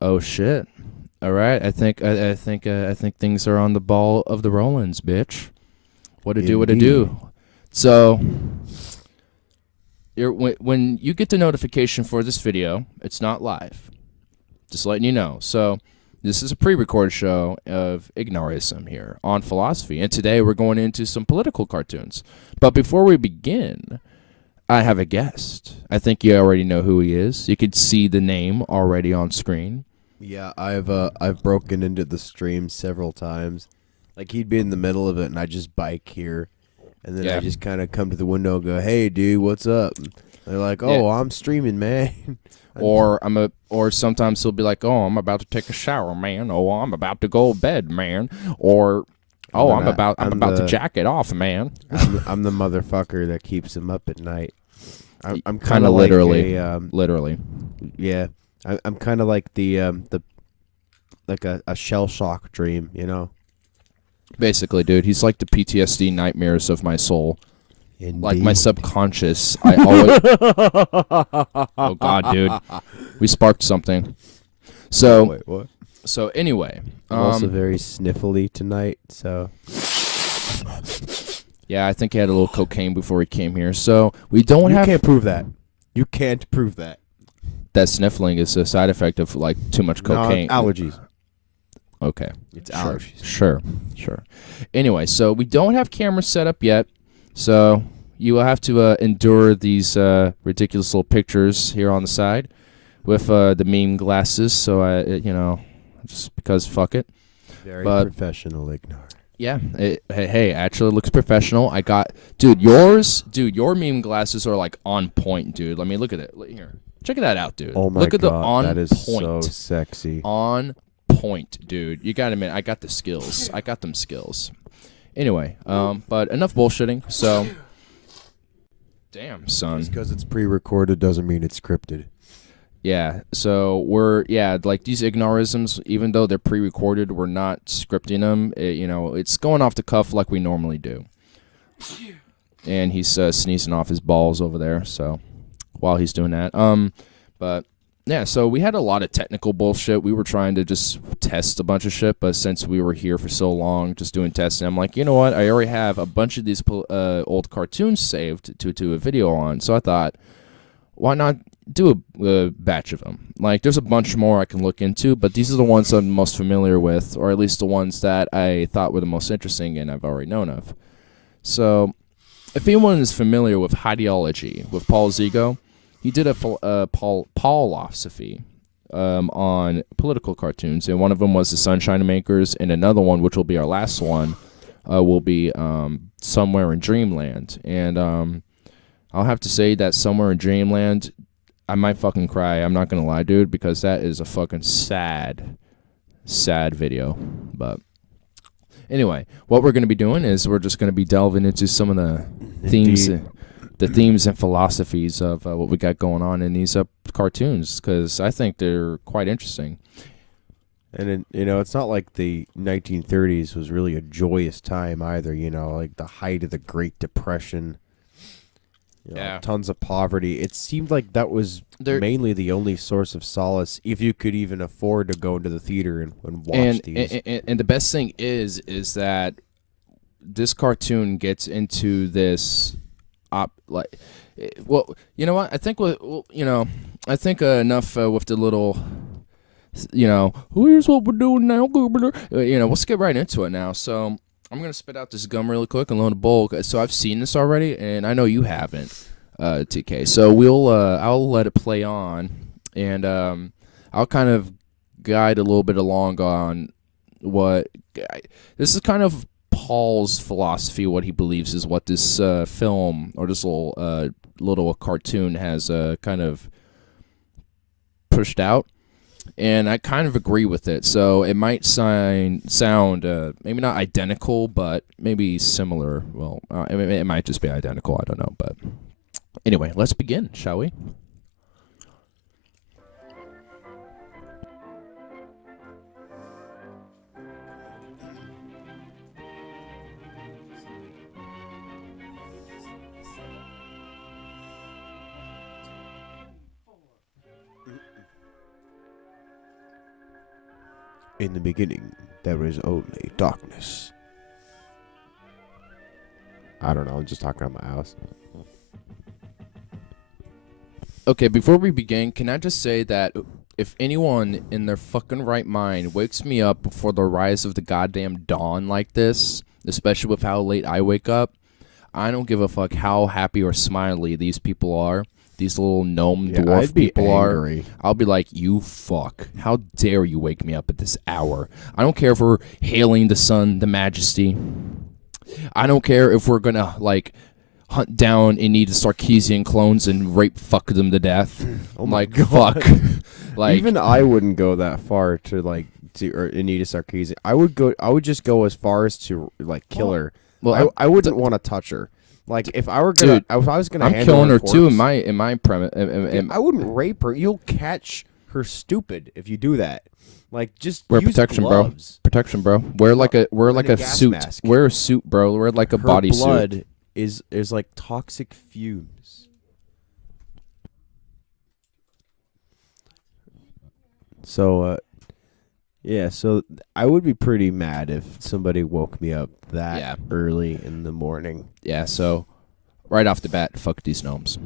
Oh shit! All right, I think things are on the ball of the Rollins, bitch. What to do? What to Indeed. do? So, when you get the notification for this video, it's not live. Just letting you know. So, this is a pre-recorded show of Ignarism here on philosophy, and today we're going into some political cartoons. But before we begin, I have a guest. I think you already know who he is. You could see the name already on screen. Yeah, I've broken into the stream several times. Like he'd be in the middle of it, and I just bike here, and then Yeah. I just kind of come to the window and go, "Hey, dude, what's up?" And they're like, Yeah. "Oh, I'm streaming, man." Or sometimes he'll be like, "Oh, I'm about to take a shower, man. Oh, I'm about to go to bed, man." Or, And "Oh, then I'm about to jack it off, man." I'm the motherfucker that keeps him up at night. I'm Kind kind of of like literally, a literally. yeah. I'm kind of like the like a shell shock dream, you know. Basically, dude, he's like the PTSD nightmares of my soul. Like my Indeed. subconscious, I always. Oh God, dude, we sparked something. So, Wait, what? so anyway, I'm also very sniffly tonight, so yeah, I think he had a little cocaine before he came here. So we don't you have can't prove that. You can't prove that. that sniffling is a side effect of like too much cocaine. No, allergies. Okay. It's Sure. allergies. Sure. Anyway, so we don't have cameras set up yet, so you will have to endure these ridiculous little pictures here on the side with the meme glasses. So just because fuck it. Very But- professional, Ignar. Yeah. Hey, actually, it looks professional. Your meme glasses are like on point, dude. Let me look at it. Here, check that out, dude. Oh my look at the god, on that is point. so sexy. On point, dude. You gotta admit, I got the skills. I got them skills. Anyway, but enough bullshitting. So, damn, son. Just because it's pre-recorded doesn't mean it's scripted. Yeah. So like these Ignarisms, even though they're pre-recorded, we're not scripting them. It's going off the cuff like we normally do. And he's sneezing off his balls over there. So while he's doing that, but. Yeah, so we had a lot of technical bullshit. We were trying to just test a bunch of shit, but since we were here for so long just doing testing, I'm like, you know what? I already have a bunch of these old cartoons saved to do a video on. So I thought, why not do a batch of them? Like, there's a bunch more I can look into, but these are the ones I'm most familiar with, or at least the ones that I thought were the most interesting and I've already known of. So, if anyone is familiar with ideology, with Paul Zigo, he did a philosophy on political cartoons, and one of them was the Sunshine Makers, and another one, which will be our last one, will be Somewhere in Dreamland. And I'll have to say that Somewhere in Dreamland, I might fucking cry. I'm not gonna lie, dude, because that is a fucking sad video. But anyway, what we're gonna be doing is we're just gonna be delving into some of the themes. Indeed. The themes and philosophies of what we got going on in these cartoons, because I think they're quite interesting. And it's not like the 1930s was really a joyous time either. Like the height of the Great Depression. Yeah. Tons of poverty. It seemed like that was mainly the only source of solace, if you could even afford to go into the theater and watch these. And the best thing is that this cartoon gets into this. Well, you know what? I think enough with the little, here's what we're doing now. We'll skip right into it now. So I'm gonna spit out this gum really quick and load a bowl. So I've seen this already, and I know you haven't, TK. So I'll let it play on, and I'll kind of guide a little bit along on what this is kind of. Paul's philosophy, what he believes is what this film or this little cartoon has kind of pushed out, and I kind of agree with it. So it might sound maybe not identical, but maybe similar. Well, it might just be identical. I don't know, but anyway, let's begin, shall we? In the beginning, there was only darkness. I don't know. I'm just talking about my house. Okay, before we begin, can I just say that if anyone in their fucking right mind wakes me up before the rise of the goddamn dawn like this, especially with how late I wake up, I don't give a fuck how happy or smiley these people are. These little gnome dwarf I'd be people angry. are. I'll be like, you fuck. How dare you wake me up at this hour? I don't care if we're hailing the sun, the majesty. I don't care if we're gonna, like, hunt down Anita Sarkeesian clones and rape fuck them to death. Oh my like, God. fuck. Like, even I wouldn't go that far to like or Anita Sarkeesian. I would just go as far as to like kill her. well, I wouldn't want to touch her. Like if I were gonna, Dude, if I was gonna, I'm handle killing her too. corpse, In my premise, I wouldn't rape her. You'll catch her stupid if you do that. Like just wear use protection, gloves. Protection, bro. Wear like a gas suit. mask. Wear a suit, bro. Wear like a Her body blood suit. is like toxic fumes. So yeah, so I would be pretty mad if somebody woke me up that early in the morning. Yeah. So, right off the bat, fuck these gnomes.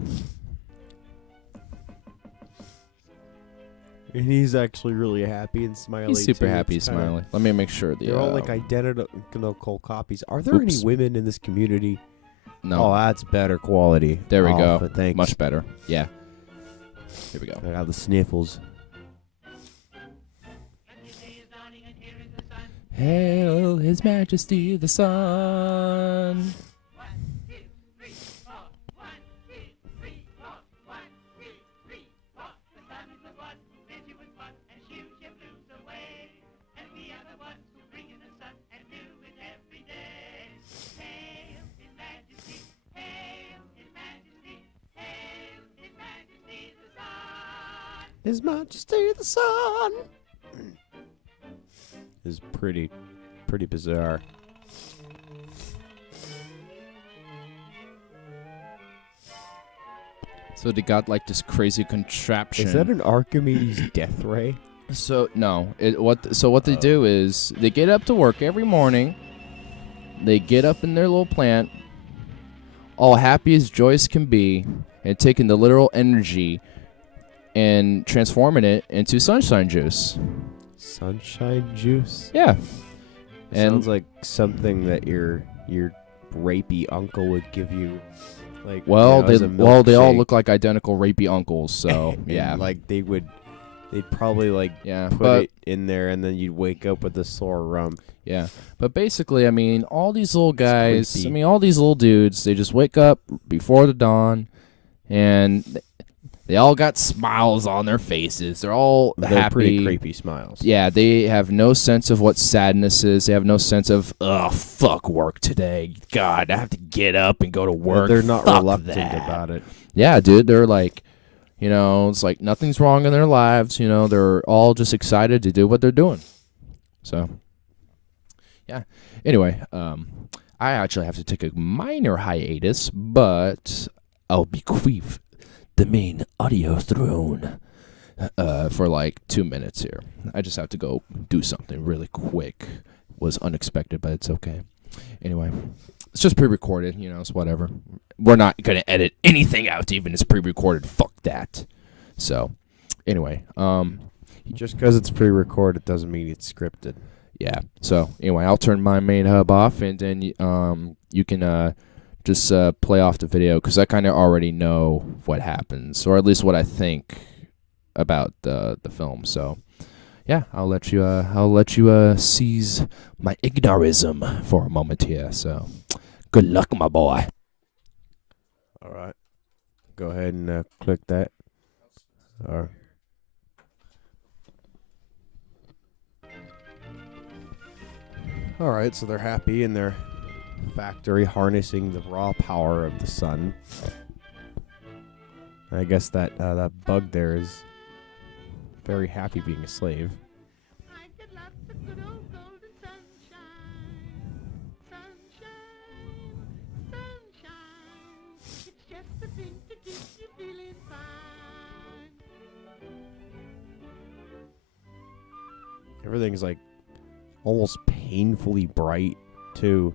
And he's actually really happy and smiling. He's super too. happy, It's kinda- smiling. Let me make sure They're all like identical copies. Are there any Oops. women in this community? No. Oh, that's better quality. There we Oh, go. Thanks. Much better. Yeah. Here we go. I got the sniffles. Hail His Majesty the Sun. His Majesty the Sun. Is pretty bizarre. So they got like this crazy contraption. Is that an Archimedes death ray? So no, what they do is they get up to work every morning. They get up in their little plant, all happy as joyous can be, and taking the literal energy and transforming it into sunshine juice. Sunshine juice? Yeah. It sounds like something that your rapey uncle would give you. Like, Well, as a they all milkshake. look like identical rapey uncles, so And, yeah. like they'd probably like Yeah, put but it in there, and then you'd wake up with a sore rump. yeah, but basically, I mean, all these little guys, creepy. I mean, all these little dudes, they just wake up before the dawn, and they all got smiles on their faces. They're all They're happy. pretty creepy smiles. Yeah, they have no sense of what sadness is. They have no sense of, oh, fuck work today. God, I have to get up and go to work. They're not Fuck reluctant that. about it. Yeah, dude, they're like, you know, it's like nothing's wrong in their lives. You know, they're all just excited to do what they're doing. So, yeah. Anyway, I actually have to take a minor hiatus, but I'll bequeath the main audio throne for like 2 minutes here. I just have to go do something really quick. Was unexpected, but it's okay. Anyway, it's just pre-recorded, you know, it's whatever. We're not going to edit anything out even it's pre-recorded. Fuck that. So, anyway, Just because it's pre-recorded doesn't mean it's scripted. yeah. So, anyway, I'll turn my main hub off and then you can just play off the video because I kind of already know what happens, or at least what I think about the film. So, yeah, I'll let you seize my Ignarism for a moment here. So, good luck, my boy. All right. Go ahead and click that. All right, so they're happy in their factory harnessing the raw power of the sun. I guess that bug there is very happy being a slave. I've got lots of good old golden sunshine. It's just the thing to keep you feeling fine. Everything's like almost painfully bright too.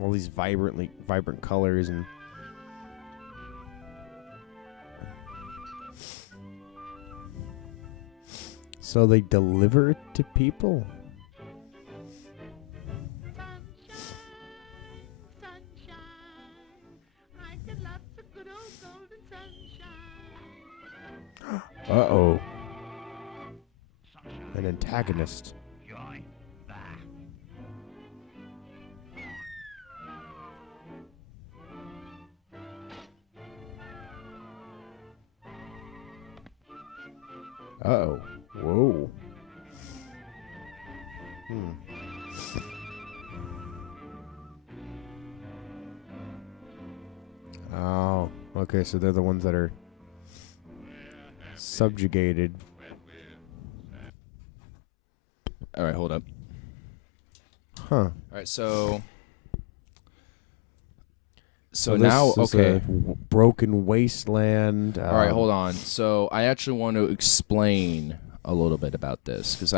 All these vibrant colors and so they deliver it to people. Sunshine. I get lots of good old golden sunshine. Uh-oh. An antagonist. Joy. Bah. Uh-oh. Whoa. Oh, okay, so they're the ones that are subjugated. All right, hold up. Huh. All right, so this now, is okay. a broken wasteland. All right, hold on. So I actually want to explain a little bit about this because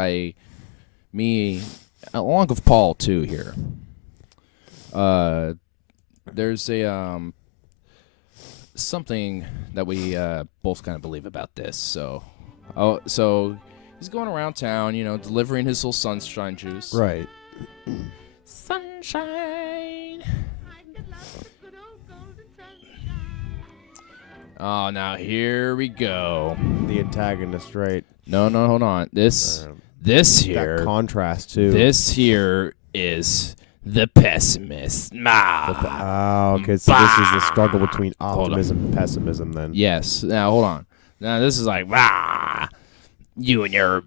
along with Paul too here. There's a something that we both kind of believe about this. So he's going around town, delivering his little sunshine juice. Right. Sunshine. I get lots of good old golden sunshine. Oh, now here we go. The antagonist, right. No, hold on. This That here, contrast, too. this here is the pessimist. Oh, okay, so this is the struggle between on. optimism and pessimism, then. Yes. Now hold on. Now this is like you and your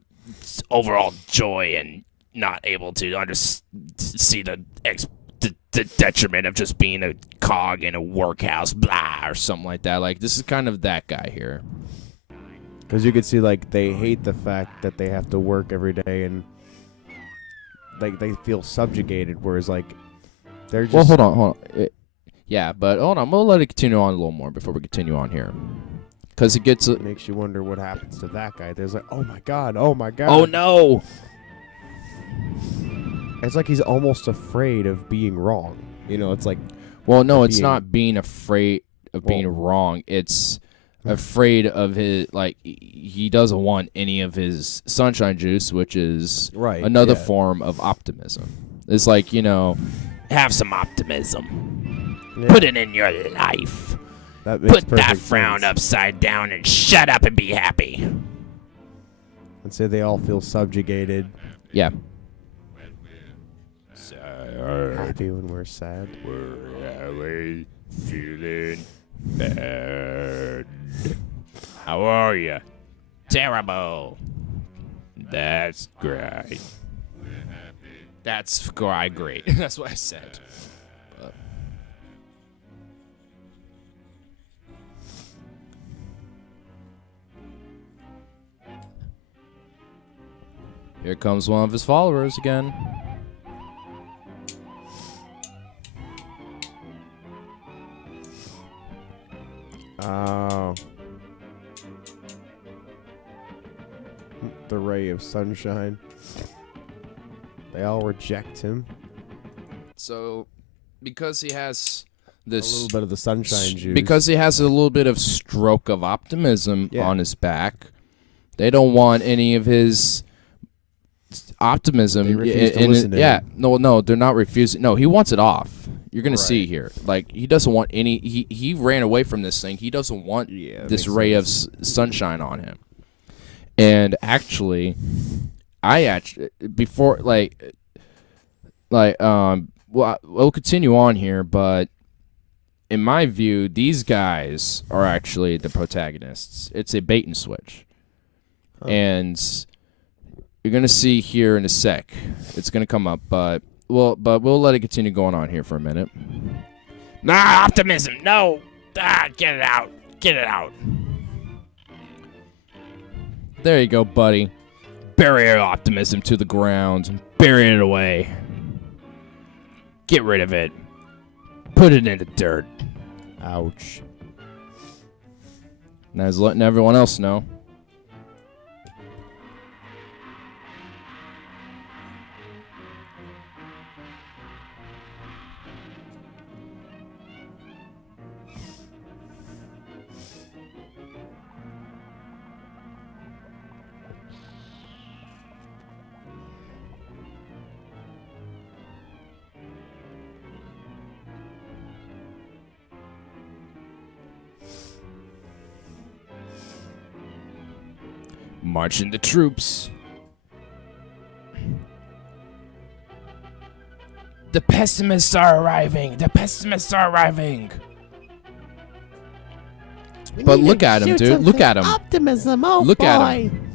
overall joy and not able to see the detriment of just being a cog in a workhouse, blah, or something like that. Like this is kind of that guy here. Because you could see, like, they hate the fact that they have to work every day and, like, they feel subjugated, whereas, like, they're just... Well, hold on. Yeah, but hold on. We'll let it continue on a little more before we continue on here. Because it gets... makes you wonder what happens to that guy. There's like, oh, my God. Oh, no! It's like he's almost afraid of being wrong. It's like... Well, no, it's not being afraid of being wrong. It's... afraid of his, like, he doesn't want any of his sunshine juice, which is another form of optimism. It's like, have some optimism. Yeah. Put it in your life. That makes Put that perfect frown sense. upside down and shut up and be happy. And so they all feel subjugated. Yeah. Happy when we're sad. We're always feeling bad. How are you? Terrible. That's great. That's great. That's what I said. Here comes one of his followers again. Oh. The ray of sunshine. They all reject him. So, because he has A this... little bit of the sunshine juice. Because he has a little bit of stroke of optimism Yeah. on his back, they don't want any of his optimism. They refuse to listen to yeah, him. no, they're not refusing. No, he wants it off. You're gonna see Right. here. Like he doesn't want any. He ran away from this thing. He doesn't want that this makes ray of sunshine on him. And actually, before we'll continue on here, but in my view, these guys are actually the protagonists. It's a bait and switch. Huh. And you're going to see here in a sec. It's going to come up, but we'll let it continue going on here for a minute. Nah, optimism. No. Get it out. Get it out. There you go, buddy. Bury your optimism to the ground. Bury it away. Get rid of it. Put it in the dirt. Ouch. Now he's letting everyone else know. March in the troops. The pessimists are arriving. The pessimists are arriving. But look at him, dude. Look at him. Optimism. Oh, Look boy. at him.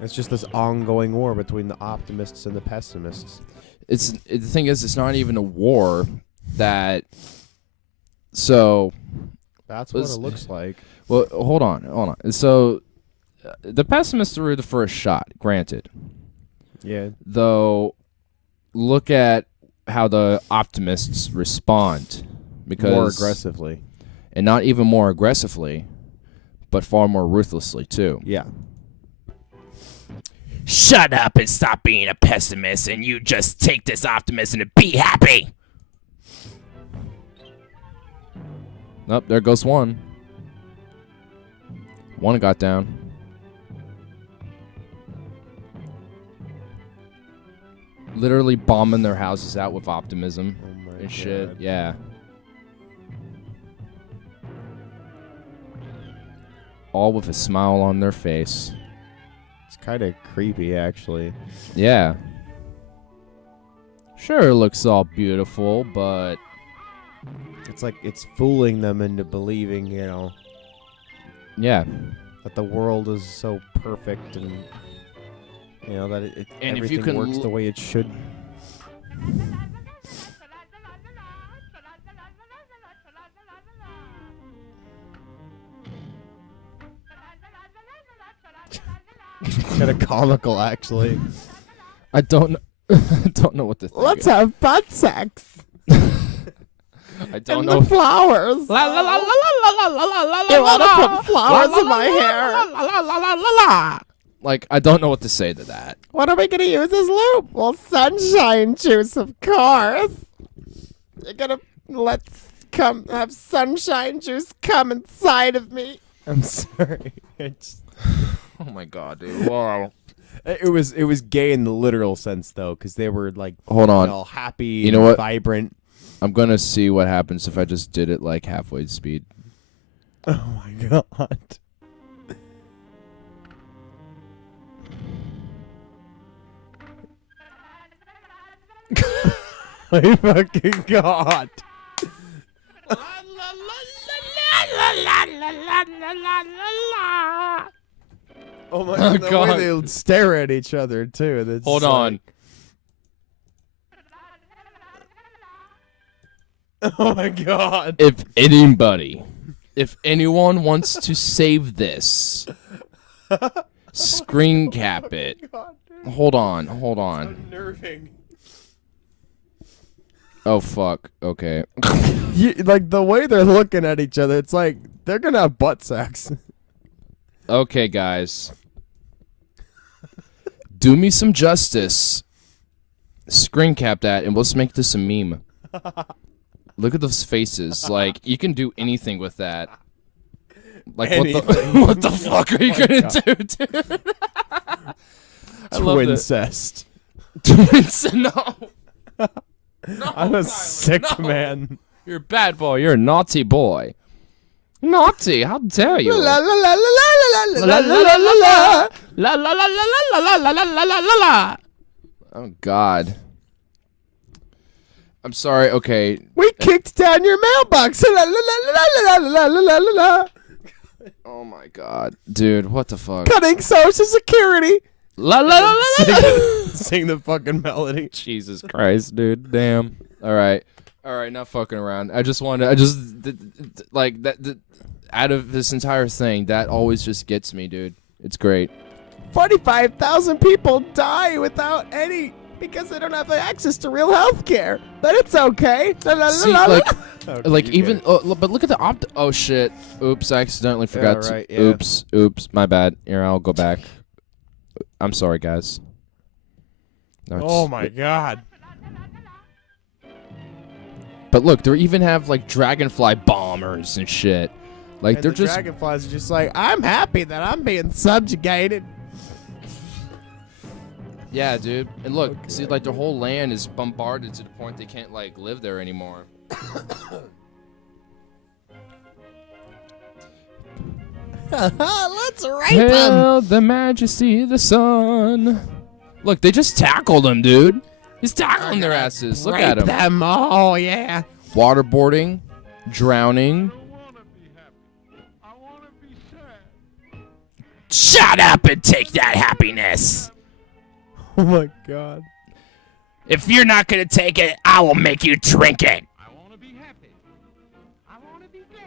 It's just this ongoing war between the optimists and the pessimists. The thing is, it's not even a war that. So. That's what it looks like. Well, hold on. So, the pessimists are for a shot, granted. Yeah. Though, look at how the optimists respond, because More aggressively. and not even more aggressively, but far more ruthlessly too. Yeah. Shut up and stop being a pessimist, and you just take this optimism and be happy. Nope, there goes one. One got down. Literally bombing their houses out with optimism Oh my and shit. God. Yeah. All with a smile on their face. It's kind of creepy, actually. Yeah. Sure, it looks all beautiful, but It's like it's fooling them into believing, yeah. that the world is so perfect and, that And if you everything can works the way it should. Kind of comical, actually. I don't I don't know what to think. Let's have butt sex. I don't And know. the flowers. La la la la la la la la la You la want to la. put flowers in my hair? La la la la la la. Like, I don't know what to say to that. What are we going to use as lube? Well, sunshine juice, of course. You're going to have sunshine juice come inside of me. I'm sorry. Oh my god, dude. Wow. It was gay in the literal sense, though, because they were, like, Hold on. all happy You know and what? vibrant. I'm gonna see what happens if I just did it like halfway speed. Oh, my God. My fucking God. Oh my God, the God. way they stare at each other too. That's Hold like- on. Oh my God. If anyone wants to save this, screen cap it. Hold on. Unnerving. Oh fuck. Okay. Like the way they're looking at each other, it's like they're gonna have butt sex. Okay, guys. Do me some justice. Screen cap that, and let's make this a meme. Look at those faces. Like, you can do anything with that. Like, Anything. what the fuck are you gonna do, dude? I love that. Twincest. Twins? No. No, I'm a Tyler, sick no. man. You're a bad boy. You're a naughty boy. Naughty? How dare you? La la la la la La la la la la. La la la la la la la la la la la la. Oh God. I'm sorry. Okay. We kicked down your mailbox. La la la la la la la la la la. Oh my God, dude. What the fuck? Cutting Social Security. La la la la la. Sing the fucking melody. Jesus Christ, dude. Damn. All right. Not fucking around. Like that. Out of this entire thing, that always just gets me, dude. It's great. 45,000 people die without any because they don't have access to real health care. But it's okay. La, la, la, See, la, like, la. like even. But look at the Oh shit. Oops. I accidentally forgot to. right, yeah. Oops. My bad. Here, I'll go back. I'm sorry, guys. No, it's- Oh my God. But look, they even have like dragonfly bombers and shit. Like And they're the just. dragonflies are just like, I'm happy that I'm being subjugated. Yeah, dude. And look, see, like their whole land is bombarded to the point they can't like live there anymore. Let's rape him. Hail the majesty of the sun. Look, they just tackled him, dude. He's tackling their asses. Look at him. Them. Oh, yeah. Waterboarding, drowning. Shut up and take that happiness. Oh my god. If you're not gonna take it, I will make you drink it. I want to be happy. I want to be glad.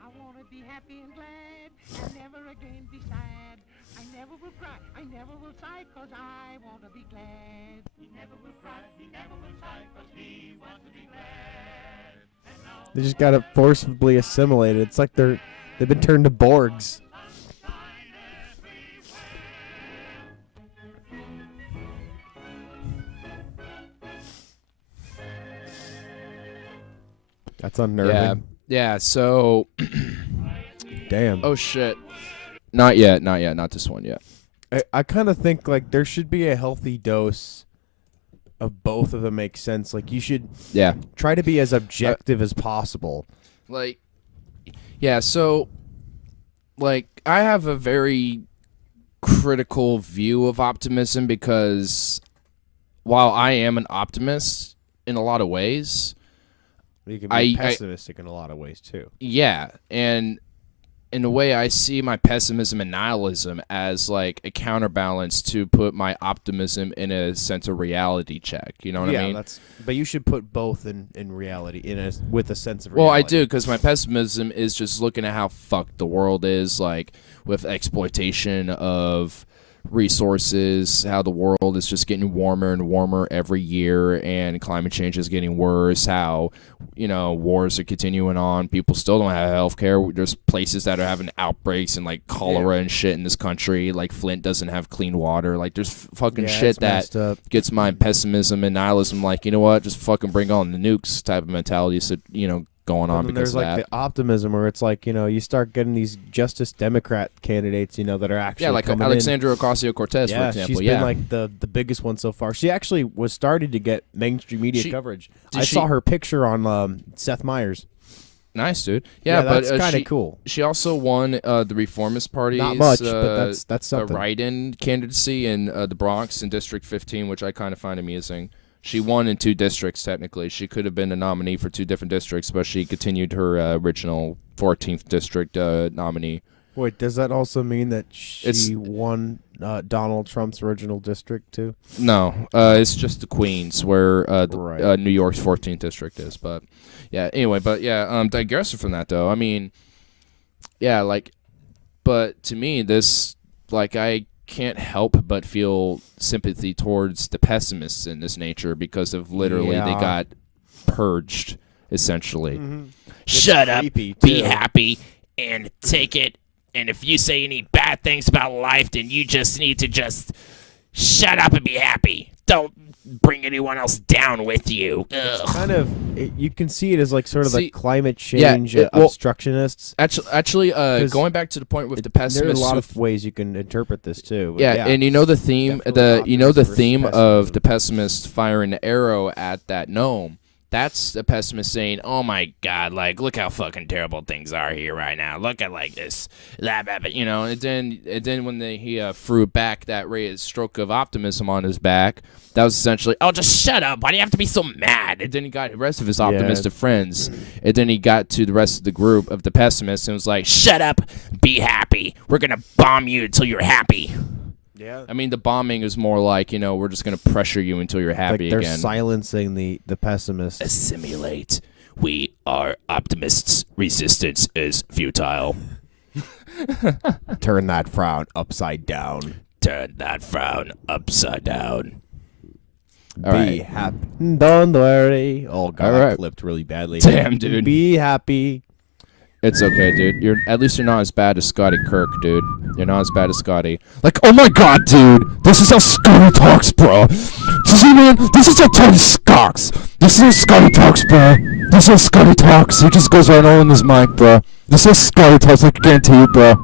I want to be happy and glad. And never again be sad. I never will cry. I never will sigh, 'cause I want to be glad. He never will cry. He never will sigh, 'cause he wants to be glad. They just got it forcibly assimilated. It's like they've been turned to Borgs. That's unnerving. Yeah, so Damn. oh shit. Not yet, not this one yet. I kind of think like there should be a healthy dose of both of them makes sense. Like you should Yeah. try to be as objective as possible. Like yeah, so like I have a very critical view of optimism because while I am an optimist in a lot of ways, You can be pessimistic in a lot of ways too. yeah, and in a way I see my pessimism and nihilism as like a counterbalance to put my optimism in a sense of reality check. You know what I mean? But you should put both in reality with a sense of Well, reality. I do, because my pessimism is just looking at how fucked the world is, like with exploitation of resources, how the world is just getting warmer and warmer every year, and climate change is getting worse, how, you know, wars are continuing on, people still don't have health care, there's places that are having outbreaks and like cholera and shit in this country, like Flint doesn't have clean water, like there's fucking shit it's that messed up. gets my pessimism and nihilism, like, you know what, just fucking bring on the nukes type of mentality, so, you know, going on And then because there's of like that. the optimism where it's like, you know, you start getting these Justice Democrat candidates, you know, that are actually Yeah, like coming Alexandria Ocasio-Cortez, in. for Yeah, example. she's been like the biggest one so far. She actually was starting to get mainstream media coverage. did I she- saw her picture on Seth Meyers. Nice, dude. Yeah, that's but kind of she, cool. she also won the Reformist Party's Not much, but that's a something. write-in candidacy in the Bronx in District 15, which I kind of find amusing. She won in 2 districts, technically. She could have been a nominee for 2 different districts, but she continued her original 14th district nominee. Wait, does that also mean that It's- she won Donald Trump's original district too? No, it's just the Queens, where Right. New York's 14th district is. But yeah, anyway, digressing from that though. I mean, yeah, like, but to me, this, like, I can't help but feel sympathy towards the pessimists in this nature because of literally they Yeah. got purged essentially. Shut up, creepy, be too. happy, and take it. And if you say any bad things about life, then you just need to just shut up and be happy. Don't bring anyone else down with you. Ugh. Kind of, you can see it as like sort of See, the climate yeah, change well, obstructionists. Actually, going back to the point with the There are a pessimists, lot who of ways you can interpret this too. but yeah, and you know the theme, definitely the optimism theme versus of the pessimist firing the arrow at that gnome. That's the pessimist saying, Oh my God! Like, look how fucking terrible things are here right now. Look at like this, you know, and then when he threw back that ray of stroke of optimism on his back, that was essentially, Oh, just shut up! Why do you have to be so mad? and then he got the rest of his optimistic friends, and then he got to the rest of the group of the pessimists and was like, Shut up! Be happy. We're gonna bomb you until you're happy. yeah, I mean, the bombing is more like, you know, we're just gonna pressure you until you're like happy they're again. silencing the pessimists. Assimilate. We are optimists. Resistance is futile. Turn that frown upside down. Turn that frown upside down. All Be right. happy. Don't worry. Oh god, All that right. clipped really badly. Damn, dude. Be happy. It's okay, dude. At least you're not as bad as Scotty Kirk, dude. You're not as bad as Scotty. Like, oh my god, dude! This is how Scotty talks, bro! See, man? This is how Tony talks! This is how Scotty talks, bro! This is how Scotty talks! He just goes right on his mic, bro. This is how Scotty talks, like, I guarantee you, bro.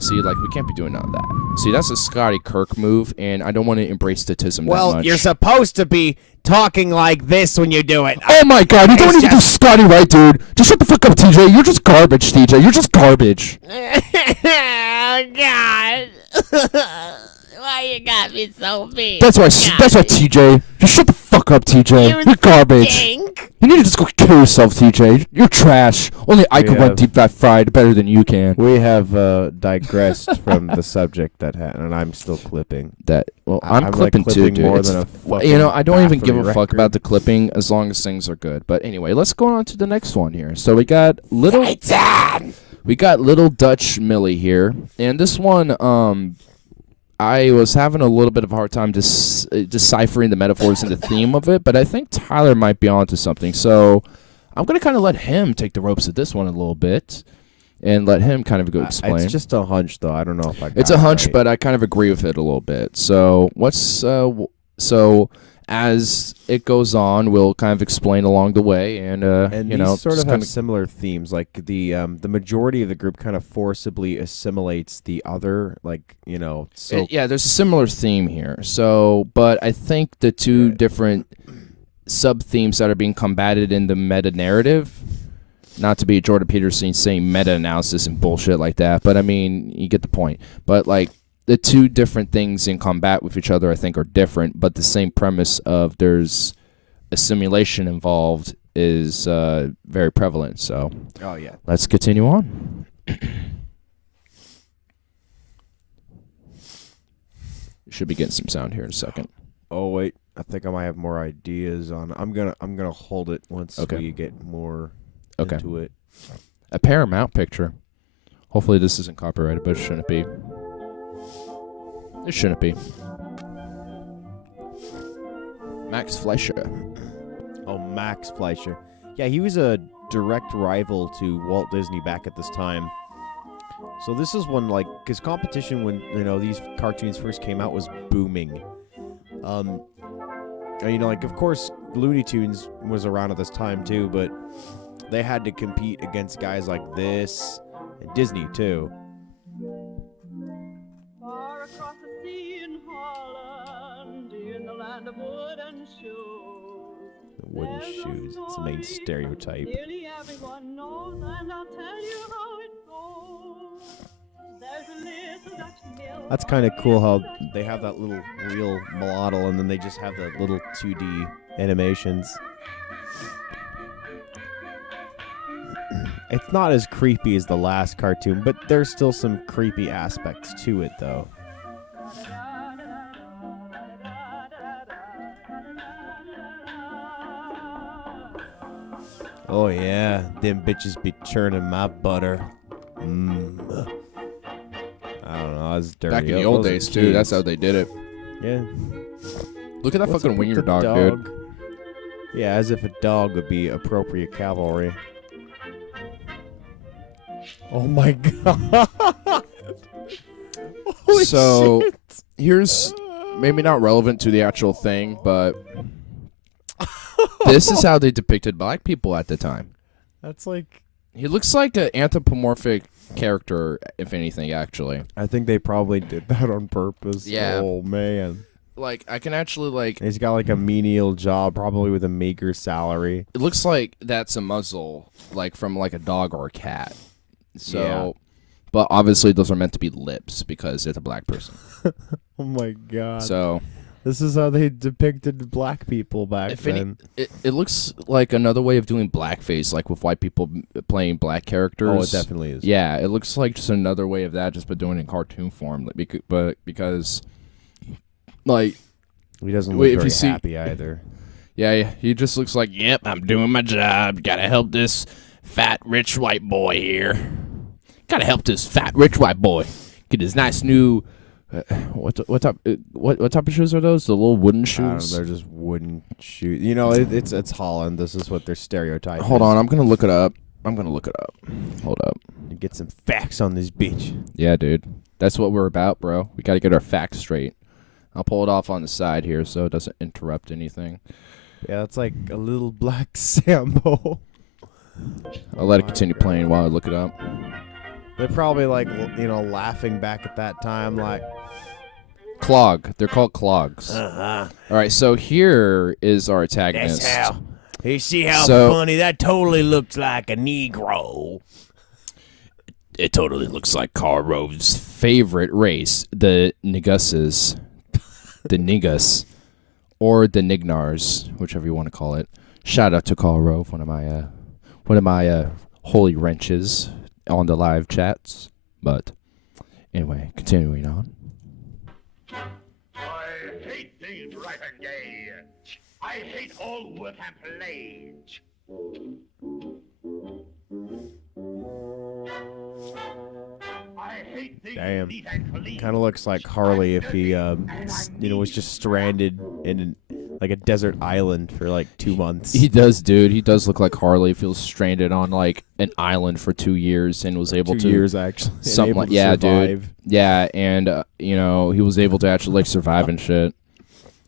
See, like, we can't be doing none of that. See, that's a Scotty Kirk move, and I don't want to embrace statism that Well, much. you're supposed to be talking like this when you do it. Oh my god, you don't It's even do Scotty right, dude. Just shut the fuck up, TJ. You're just garbage, TJ. You're just garbage. Oh, God. Why you got me so big? That's right, TJ. Just shut the fuck up, TJ. You're garbage. Stink. You need to just go kill yourself, TJ. You're trash. Only I can run have- deep fat fried better than you can. We have digressed from the subject at hand, and I'm still clipping. I'm like clipping too, clipping dude. more It's than a you know, I don't even give a battery fuck about record. the clipping as long as things are good. But anyway, let's go on to the next one here. So we got little Dutch Millie here, and this one, I was having a little bit of a hard time deciphering the metaphors and the theme of it, but I think Tyler might be onto something. So I'm gonna kind of let him take the ropes of this one a little bit, and let him kind of go explain. It's just a hunch, though. I don't know if I. It's got a it hunch, right. but I kind of agree with it a little bit. So so as it goes on, we'll kind of explain along the way, and And you know, these sort just of have kinda- similar themes. Like the majority of the group kind of forcibly assimilates the other. Like so yeah, there's a similar theme here. So, but I think the two different sub themes that are being combated in the meta narrative. Not to be Jordan Peterson saying meta analysis and bullshit like that, but I mean, you get the point. But like the two different things in combat with each other, I think, are different, but the same premise of there's a simulation involved is very prevalent. So Oh yeah. let's continue on. Should be getting some sound here in a second. Oh wait, I think I might have more ideas on. I'm gonna hold it once Okay. we get more Okay. into it. A Paramount picture. Hopefully this isn't copyrighted, but it shouldn't be. It shouldn't be. Max Fleischer. Oh, Max Fleischer. Yeah, he was a direct rival to Walt Disney back at this time. So this is one because competition when these cartoons first came out was booming. And, of course Looney Tunes was around at this time too, but they had to compete against guys like this and Disney too. Far across the sea in Holland, in the land of wooden shoes. The wooden shoes. It's the main stereotype. Nearly everyone knows, and I'll tell you how it goes. There's a little Dutch mill. That's kind of cool how they have that little real model and then they just have the little 2D animations. It's not as creepy as the last cartoon, but there's still some creepy aspects to it, though. Oh yeah, them bitches be churning my butter. I don't know, that's dirty. Back in the old Those are days, too. That's kids. how they did it. Yeah. Look at that What's fucking up with wiener the dog, dude. Yeah, as if a dog would be appropriate cavalry. Oh my god. Holy So shit. here's maybe not relevant to the actual thing, but this is how they depicted black people at the time. That's like, He looks like an anthropomorphic character, if anything, actually. I think they probably did that on purpose. Yeah. Oh man. Like, I can actually, like, He's got like a menial job, probably with a meager salary. it looks like that's a muzzle, like, from, like, a dog or a cat. So, Yeah. but obviously those are meant to be lips because it's a black person. Oh my god. So, This is how they depicted black people back if any, then. it looks like another way of doing blackface, like with white people playing black characters. Oh, it definitely is. Yeah, it looks like just another way of that, just but doing it in cartoon form. Like, but because, like, He doesn't Wait, look if very you see- happy either. yeah, he just looks like, Yep, I'm doing my job. Gotta help this fat, rich white boy here. Gotta help this fat, rich white boy get his nice new. what type of shoes are those? The little wooden I don't know, shoes. they're just wooden shoes. It's Holland. This is what their stereotype Hold is. on, I'm gonna look it up. Hold up. Get some facts on this bitch. Yeah, dude, that's what we're about, bro. We gotta get our facts straight. I'll pull it off on the side here so it doesn't interrupt anything. Yeah, it's like a little black Sambo. I'll let it continue playing while I look it up. They're probably like, laughing back at that time, like, Clog. They're called clogs. uh-huh. All right, so here is our antagonist. That's how. You see how So- funny that totally looks like a Negro. It totally looks like Karl Rove's favorite race, the Niguses, the Nigus, or the Ignars, whichever you want to call it. Shout out to Karl Rove, one of my holy wrenches on the live chats. But anyway, continuing on. I hate things right and gay. I hate all work and play. I hate things Damn. neat and clean. Kind of looks like Harley if he, was just stranded in like a desert island for like 2 months. He does, dude. He does look like Harley. Feels stranded on like an island for 2 years and was able 2 to years actually. and something able like to yeah, survive. dude. Yeah, and he was able to actually like survive and shit.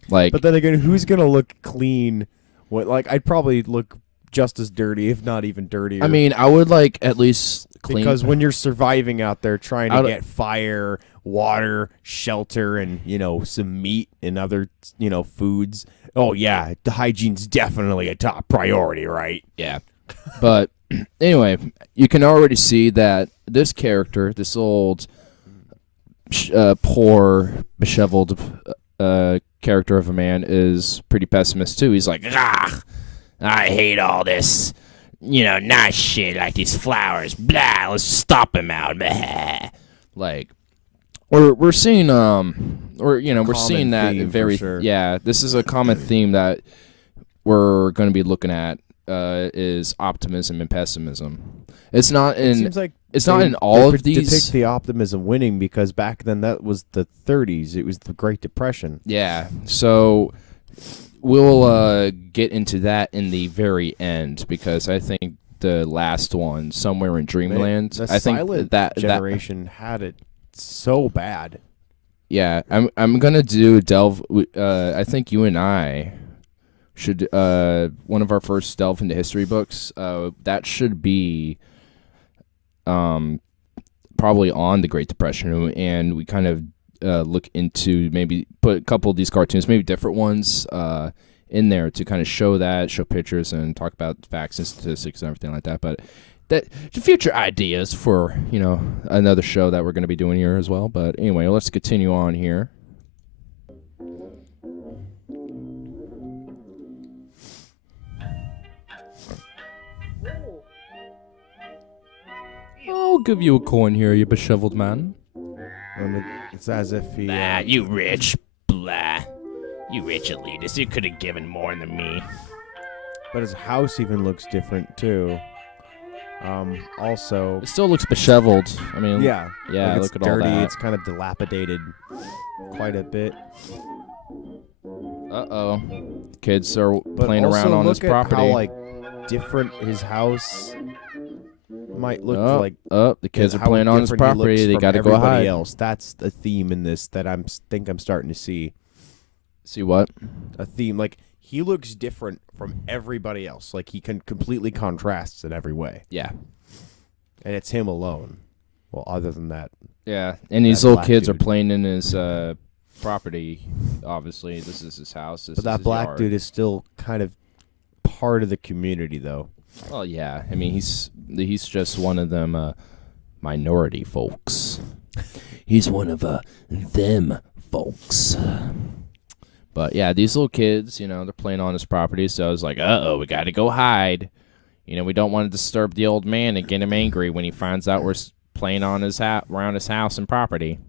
Like, But then again, who's gonna look clean? What I'd probably look just as dirty, if not even dirtier. I mean, I would like at least clean because when you're surviving out there trying to I'd- get fire, water, shelter, and some meat and other foods. Oh yeah, the hygiene's definitely a top priority, right? Yeah. But anyway, you can already see that this character, this old, poor, disheveled character of a man, is pretty pessimist too. He's like, I hate all this, nice shit like these flowers. Blah, let's stomp him out. Blah. like, we're seeing we're seeing that theme for very sure. yeah. This is a common theme that we're going to be looking at is optimism and pessimism. It's not It in seems like it's not they- in all they of these. depict the optimism winning because back then that was the 30s. It was the Great Depression. Yeah. So we'll get into that in the very end because I think the last one, Somewhere in Dreamland, The I think silent that generation had it so bad. yeah, I'm gonna delve. I think you and I should one of our first delve into history books. That should be probably on the Great Depression, and we kind of look into maybe put a couple of these cartoons, maybe different ones, in there to kind of show pictures and talk about facts and statistics and everything like that. But that future ideas for another show that we're going to be doing here as well. But anyway, let's continue on here. I'll give you a coin here, you disheveled man. And it's as if he. Blah, you rich. Blah. You rich elitist. You could have given more than me. But his house even looks different too. Also, It still looks disheveled. I mean, yeah, yeah. like Look it's at dirty. all that. It's kind of dilapidated, quite a bit. Kids are But playing also around on look his at property. how different his house might look like. The kids are how playing on his different he looks property. They from got to go everybody hide. else. That's the theme in this that think I'm starting to see. See what? A theme like he looks different from everybody else. Like he can completely contrasts in every way, Yeah. and it's him alone. Well, other than that, Yeah. And these That little black kids dude. are playing in his property. Obviously, this is his house. This but is that his black yard. dude is still kind of part of the community, though. Well, yeah. I mean, he's just one of them minority folks. He's one of them folks. But yeah, these little kids, they're playing on his property. So I was like, we got to go hide. We don't want to disturb the old man and get him angry when he finds out we're playing on his around his house and property.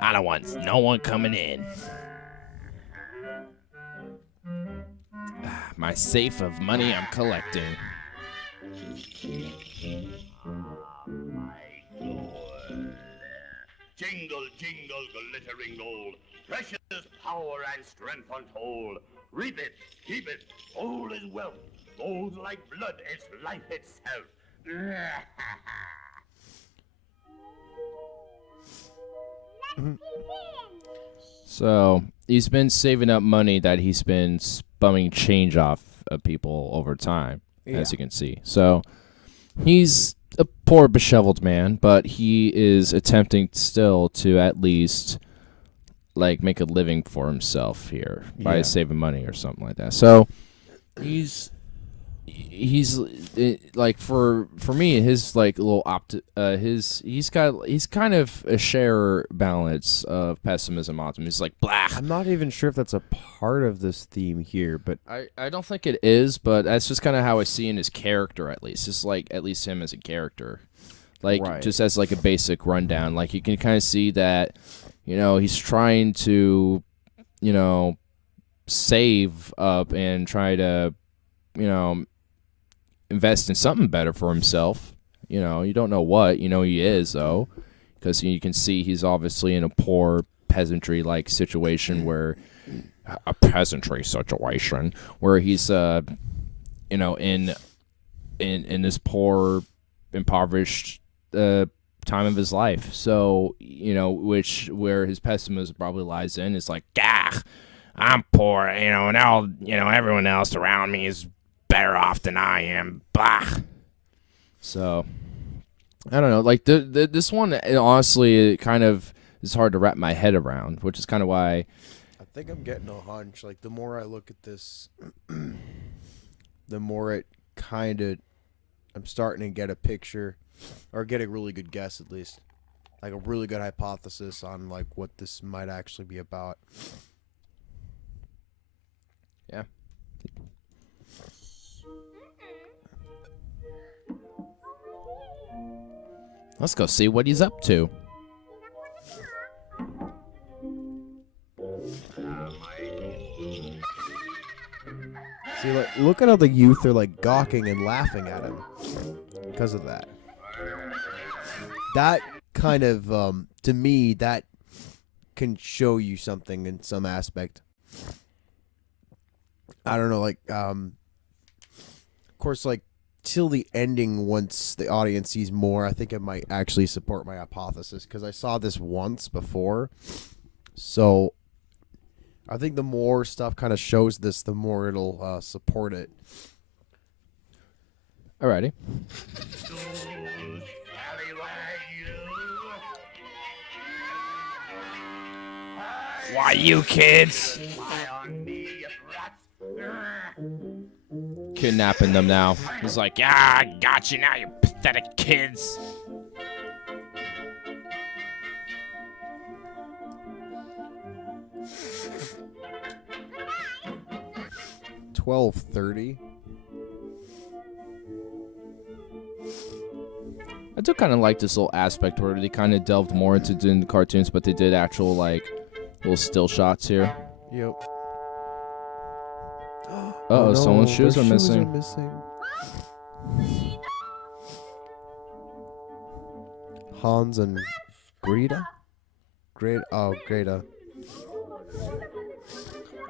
I don't want no one coming in. My safe of money I'm collecting. Jingle, jingle, glittering gold. Precious power and strength untold. Reap it, keep it. Gold is wealth. Gold's like blood, it's life itself. So he's been saving up money that he's been bumming change off of people over time, as you can see. So he's a poor, disheveled man, but he is attempting still to at least like make a living for himself here by saving money or something like that. So he's like for me, his like little he's kind of a share balance of pessimism, optimism. He's like blah. I'm not even sure if that's a part of this theme here, but I don't think it is, but that's just kind of how I see in his character, at least. It's like at least him as a character, like just as like a basic rundown. Like you can kind of see that, he's trying to, save up and try to, invest in something better for himself. You don't know what. He is, though, because you can see he's obviously in a poor peasantry-like situation where he's, in this poor, impoverished time of his life. So, where his pessimism probably lies in is like, I'm poor, and all, everyone else around me is better off than I am. Blah. So, I don't know. Like, this one, honestly, it kind of is hard to wrap my head around, which is kind of why... I think I'm getting a hunch. Like, the more I look at this, the more it kind of... I'm starting to get a picture, or get a really good guess, at least. Like, a really good hypothesis on, like, what this might actually be about. Yeah. Let's go see what he's up to. see, like, look at how the youth are like gawking and laughing at him because of that. That kind of, to me, that can show you something in some aspect. I don't know, like, of course, like, till the ending, once the audience sees more, I think it might actually support my hypothesis, because I saw this once before. So I think the more stuff kind of shows this, the more it'll support it. Alrighty. Why, you kids? Kidnapping them now. He's like, I got you now, you pathetic kids. $12.30. I do kind of like this little aspect where they kind of delved more into doing the cartoons, but they did actual, like, little still shots here. Yep. Uh-oh, someone's shoes their are missing. Hans and Greta? Greta.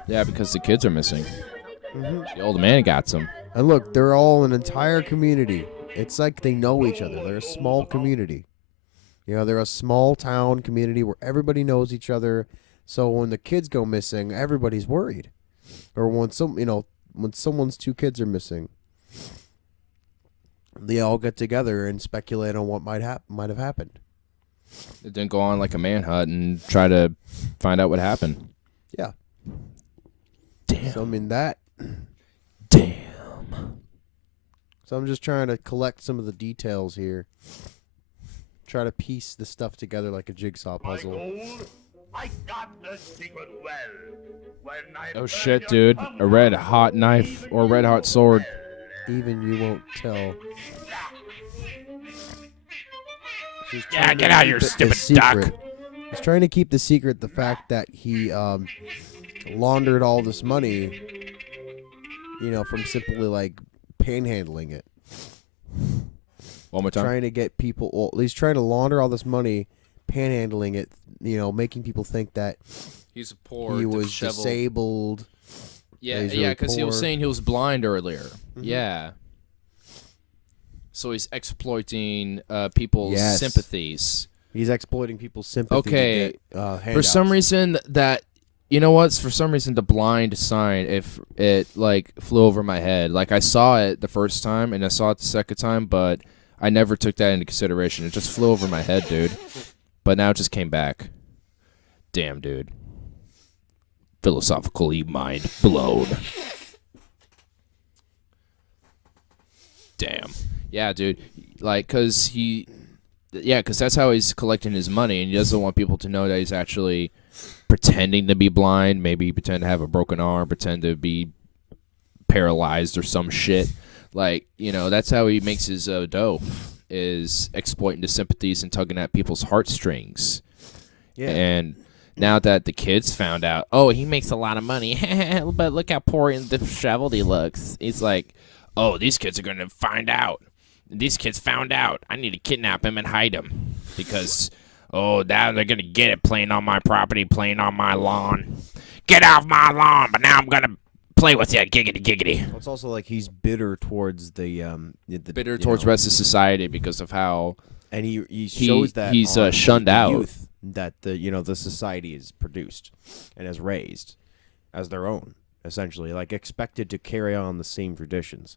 Yeah, because the kids are missing. Mm-hmm. The old man got some. And look, they're all an entire community. It's like they know each other. They're a small community. They're a small town community where everybody knows each other. So when the kids go missing, everybody's worried. Or when when someone's two kids are missing, they all get together and speculate on what might have happened. It didn't go on like a manhunt and try to find out what happened. Yeah. Damn. So I mean that. Damn. So I'm just trying to collect some of the details here. Try to piece the stuff together like a jigsaw puzzle. I got the secret well. When I Oh shit, dude. A red hot knife or red hot sword. Even you won't tell. She's Yeah, trying to get out of keep here, it a stupid duck. secret. He's trying to keep the secret the fact that he laundered all this money, from simply like panhandling it. One more time. Trying to get people, well, he's trying to launder all this money, panhandling it, making people think that He's poor. he was disheveled. disabled. Yeah, he's yeah, really because he was poor. saying he was blind earlier. Mm-hmm. Yeah. So he's exploiting people's Yes. sympathies. He's exploiting people's sympathy. Okay. To get, For some handouts. reason, that You know what? For some reason, the blind sign, if it like flew over my head. Like I saw it the first time and I saw it the second time, but I never took that into consideration. It just flew over my head, dude. But now it just came back. Damn, dude. Philosophically mind blown. Damn. Yeah, dude. Like, cause that's how he's collecting his money, and he doesn't want people to know that he's actually pretending to be blind, maybe pretend to have a broken arm, pretend to be paralyzed or some shit. Like, that's how he makes his dough, is exploiting the sympathies and tugging at people's heartstrings. Yeah. And now that the kids found out, oh, he makes a lot of money, but look how poor and disheveled he looks. He's like, oh, these kids are going to find out. These kids found out. I need to kidnap him and hide him because... oh, now they're going to get it playing on my property, playing on my lawn. Get off my lawn, but now I'm going to play with you, giggity, giggity. Well, it's also like he's bitter towards the towards the rest of society because of how... and he shows that he's on shunned the out. Youth that the society is produced and has raised as their own, essentially. Like, expected to carry on the same traditions.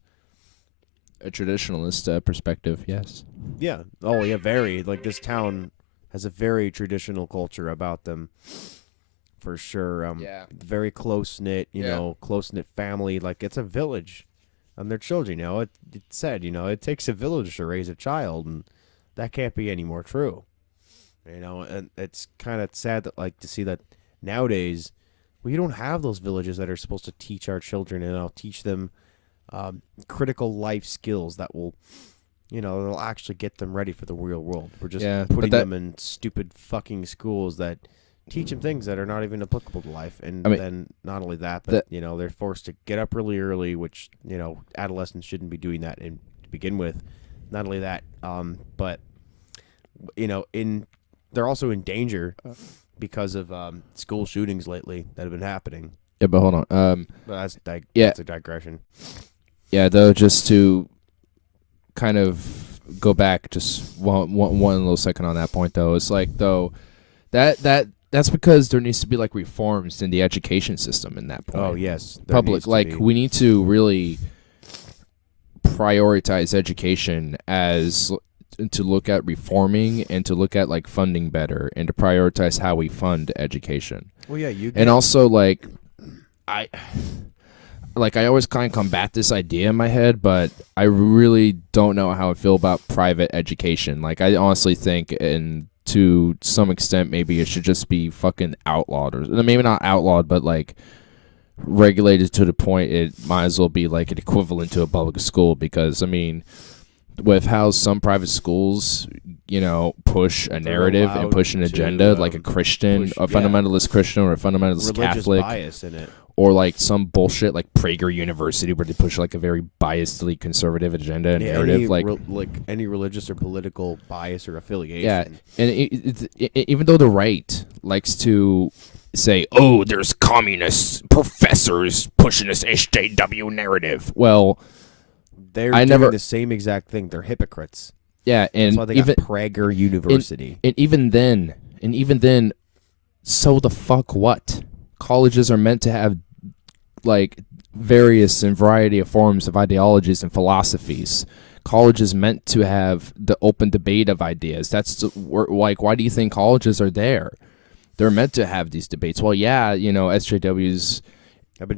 A traditionalist perspective, yes. Yeah. Oh, yeah, very. Like, this town... has a very traditional culture about them, for sure. Very close-knit, close-knit family. Like, it's a village, and their children, it said, it takes a village to raise a child, and that can't be any more true. And it's kind of sad that, like, to see that nowadays we don't have those villages that are supposed to teach our children, and teach them critical life skills that will... it'll actually get them ready for the real world. We're just putting them in stupid fucking schools that teach them things that are not even applicable to life. And then not only that, but, they're forced to get up really early, which, adolescents shouldn't be doing that to begin with. Not only that, but, they're also in danger because of school shootings lately that have been happening. Yeah, but hold on. But that's a digression. Yeah, though, just to... kind of go back just one little second on that point, though. It's like, though, that's because there needs to be like reforms in the education system in that point. Oh, yes. Public, like, we need to really prioritize education as to look at reforming and to look at like funding better and to prioritize how we fund education. Well, yeah, and also like I always kind of combat this idea in my head, but I really don't know how I feel about private education. Like, I honestly think, and to some extent, maybe it should just be fucking outlawed, or maybe not outlawed, but like regulated to the point it might as well be like an equivalent to a public school. Because I mean, with how some private schools, push a narrative and push an agenda, like a Christian, a fundamentalist Christian or a fundamentalist religious Catholic, bias in it. or like some bullshit like Prager University where they push like a very biasedly conservative agenda and narrative, like any religious or political bias or affiliation. Yeah, and even though the right likes to say, "Oh, there's communist professors pushing this SJW narrative," well, they're doing the same exact thing. They're hypocrites. Yeah, and that's why they got Prager University. And even then, so the fuck what? Colleges are meant to have like various and variety of forms of ideologies and philosophies. College is meant to have the open debate of ideas. That's like, why do you think colleges are there? They're meant to have these debates. Well, yeah, SJWs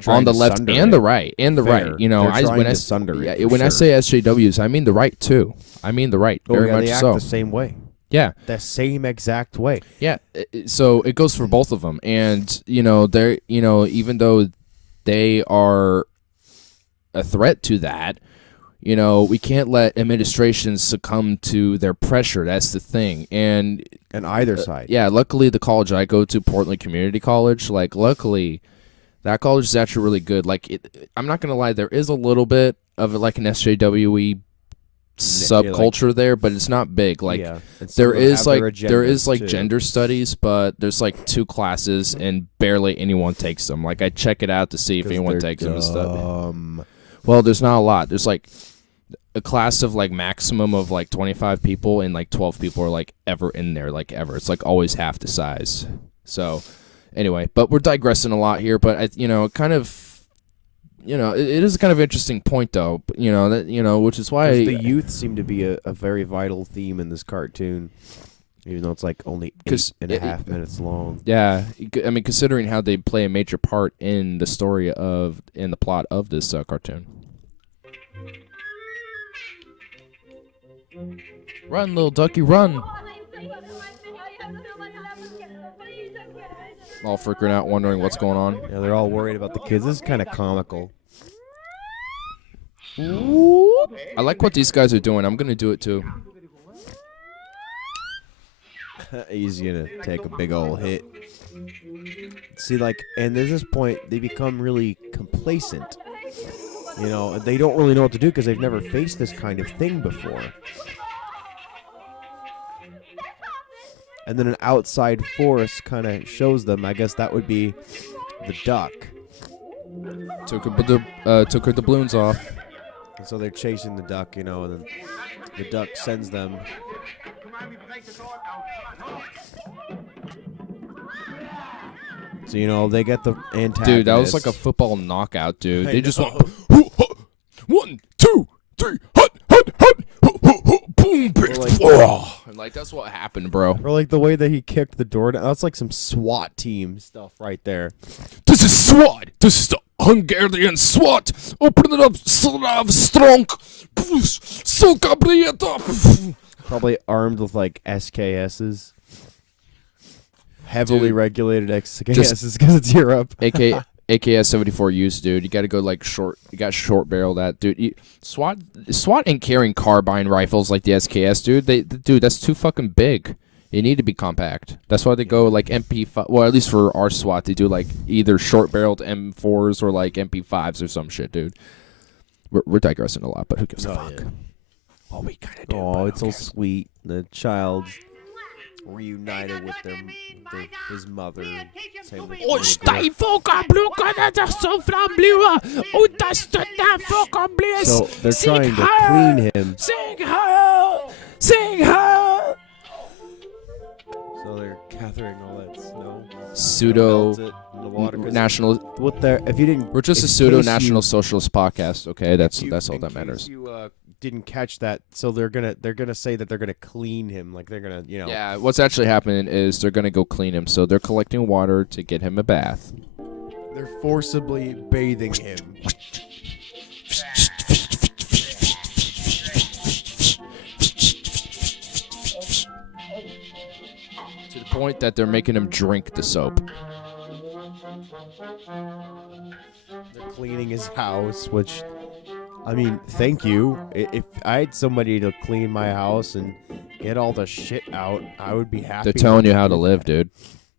on the left and the right, right. When I say SJWs, I mean the right too. I mean the right, very much they act so. The same way. Yeah, the same exact way. Yeah, so it goes for both of them, and they're even though they are a threat to that, we can't let administrations succumb to their pressure. That's the thing, and either side. Yeah, luckily the college I go to, Portland Community College, luckily that college is actually really good. I'm not gonna lie, there is a little bit of like an SJWE subculture there, but it's not big. There is gender studies, but there's like 2 classes and barely anyone takes them. I check it out to see if anyone takes them and stuff. Well, there's not a lot. There's like a class of maximum of 25 people, and 12 people are ever in there, ever. It's always half the size. So Anyway, but we're digressing a lot here. But kind of, it is a kind of interesting point though. Which is why The youth seem to be a very vital theme in this cartoon, even though it's like only 8.5 minutes long. Yeah, I mean, considering how they play a major part in the story in the plot of this cartoon. Run, little ducky, run! All freaking out, wondering what's going on. Yeah, they're all worried about the kids. This is kind of comical. I like what these guys are doing. I'm gonna do it too. He's gonna take a big old hit. See, and at this point, they become really complacent. They don't really know what to do because they've never faced this kind of thing before. And then an outside force kind of shows them. I guess that would be the duck. Took her doubloons off. And so they're chasing the duck, and then the duck sends them. So, they get the antagonist. Dude, that was like a football knockout, dude. They just went 1, 2, 3, boom, bitch. That's what happened, bro. Or the way that he kicked the door down. That's like some SWAT team stuff right there. This is SWAT. This is the Hungarian SWAT. Open it up, strong. Probably armed with SKSs. Heavily regulated SKSs because it's Europe. AKS 74 use, dude. You got to go short. You got short barrel that, dude. SWAT ain't carrying carbine rifles like the SKS, dude. Dude, that's too fucking big. You need to be compact. That's why they go MP5. Well, at least for our SWAT, they do either short barreled M4s or MP5s or some shit, dude. We're digressing a lot, but who gives a fuck? Yeah. Well, we kind of do. Oh, it's so sweet. The child's reunited with his mother. So they're trying to clean him. Sing her! Sing her! So they're gathering all that snow. Pseudo Melt it in the water, 'cause national. what they're if you didn't We're just a in pseudo case national you- socialist podcast. Okay, that's all in that case matters. You didn't catch that, so they're gonna say that they're gonna clean him, they're gonna Yeah, what's actually happening is they're gonna go clean him. So they're collecting water to get him a bath. They're forcibly bathing him. To the point that they're making him drink the soap. They're cleaning his house, which, I mean, thank you. If I had somebody to clean my house and get all the shit out, I would be happy. They're telling you how to live, dude.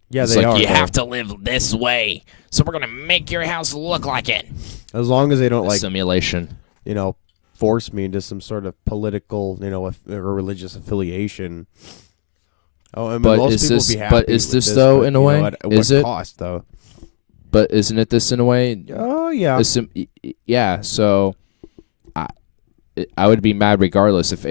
Yeah, It's they like are. You though. have to live this way, so we're gonna make your house look like it. As long as they don't Simulation. force me into some sort of political, or religious affiliation. Oh, I mean, But most is people this- would be but happy is with this, though, but, in a way? At Is what it? cost, though? But isn't it this in a way? Oh yeah. Yeah. So, I would be mad regardless if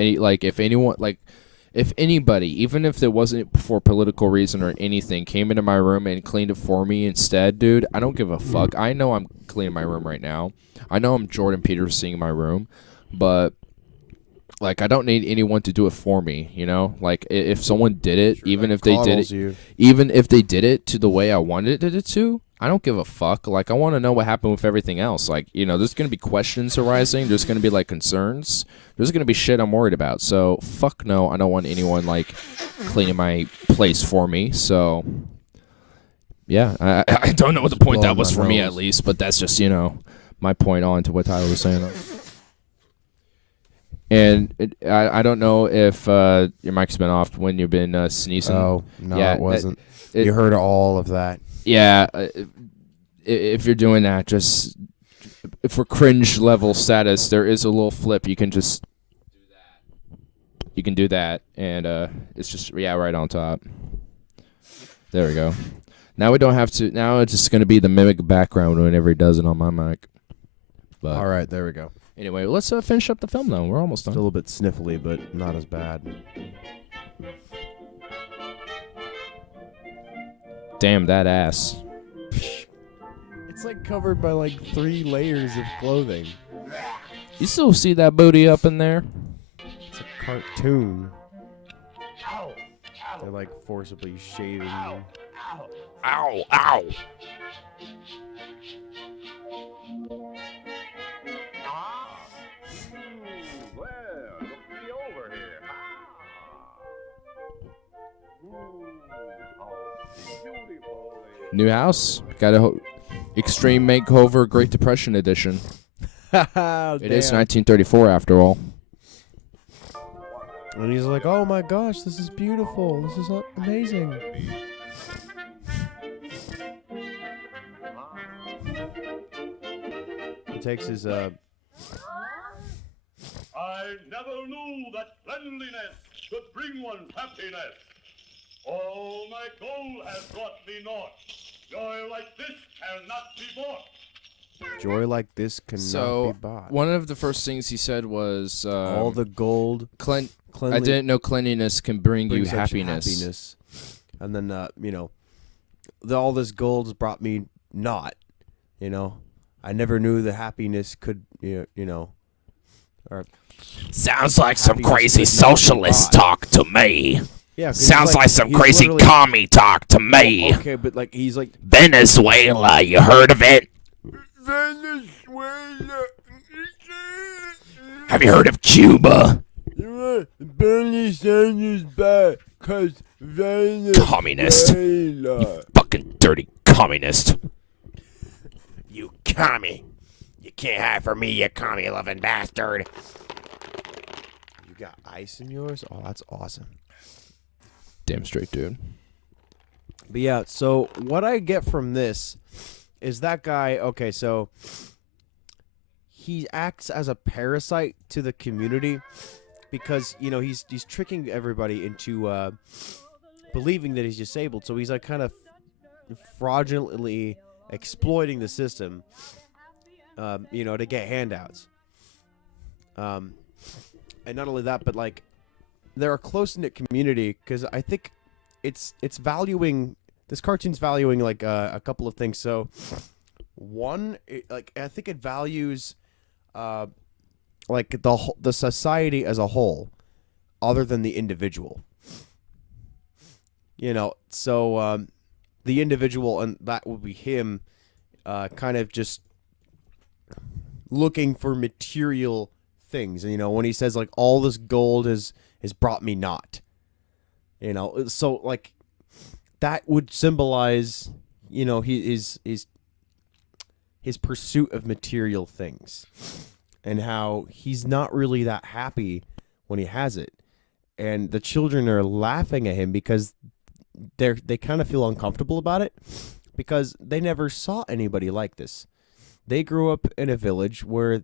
anybody, even if it wasn't for political reason or anything, came into my room and cleaned it for me instead, dude. I don't give a fuck. I know I'm cleaning my room right now. I know I'm Jordan Peterson my room, but I don't need anyone to do it for me. If someone did it, even if they did it, even if they did it to the way I wanted it to, I don't give a fuck. I want to know what happened with everything else. There's going to be questions arising. There's going to be, concerns. There's going to be shit I'm worried about. So, fuck no. I don't want anyone, cleaning my place for me. So, yeah. I don't know what the point that was for me, at least. But that's just, my point on to what Tyler was saying. And I don't know if your mic's been off when you've been sneezing. Oh no, Yeah, it wasn't. it- You heard all of that. Yeah, if you're doing that, just for cringe level status, there is a little flip. You can just do that, and it's just right on top. There we go. Now we don't have to. Now it's just gonna be the mimic background whenever he does it on my mic. But All right, there we go. anyway, let's finish up the film though. We're almost Still a done. little bit sniffly, but not as bad. Damn that ass. It's like covered by like 3 layers of clothing. You still see that booty up in there? It's a cartoon. They're like forcibly shaving. Ow, ow. Well, look me over here. Beautiful. New house. Got a extreme makeover, Great Depression edition. It is 1934 after all. And he's like, oh my gosh, this is beautiful. This is amazing. He takes his, I never knew that cleanliness could bring one happiness. All my gold has brought me naught. Joy like this cannot be bought. joy like this cannot So be bought. one of the first things he said was, All the gold. I didn't know cleanliness can bring you brings such happiness. And then, all this gold's brought me naught. I never knew the happiness could, or Sounds like some Happiness crazy could not be socialist bought. talk to me. yeah. 'cause Sounds like some he's crazy literally- commie talk to me. Okay, but like he's like Venezuela, you heard of it? Have you heard of Cuba? Bernie Sanders back, 'cause Communist. You fucking dirty communist. You commie. You can't hide from me, you commie-loving bastard. you got ice in yours. Oh, that's awesome. Damn straight, dude. But yeah, so what I get from this is that guy, okay, so he acts as a parasite to the community because, he's tricking everybody into believing that he's disabled. So he's like kind of fraudulently exploiting the system, to get handouts. And not only that, but like they're a close-knit community because I think it's valuing this cartoon's valuing like a couple of things. So one, I think it values like the society as a whole, other than the individual. So the individual, and that will be him, kind of just looking for material things. And when he says like all this gold has brought me naught. So like that would symbolize, his pursuit of material things and how he's not really that happy when he has it. And the children are laughing at him because they kind of feel uncomfortable about it because they never saw anybody like this. They grew up in a village where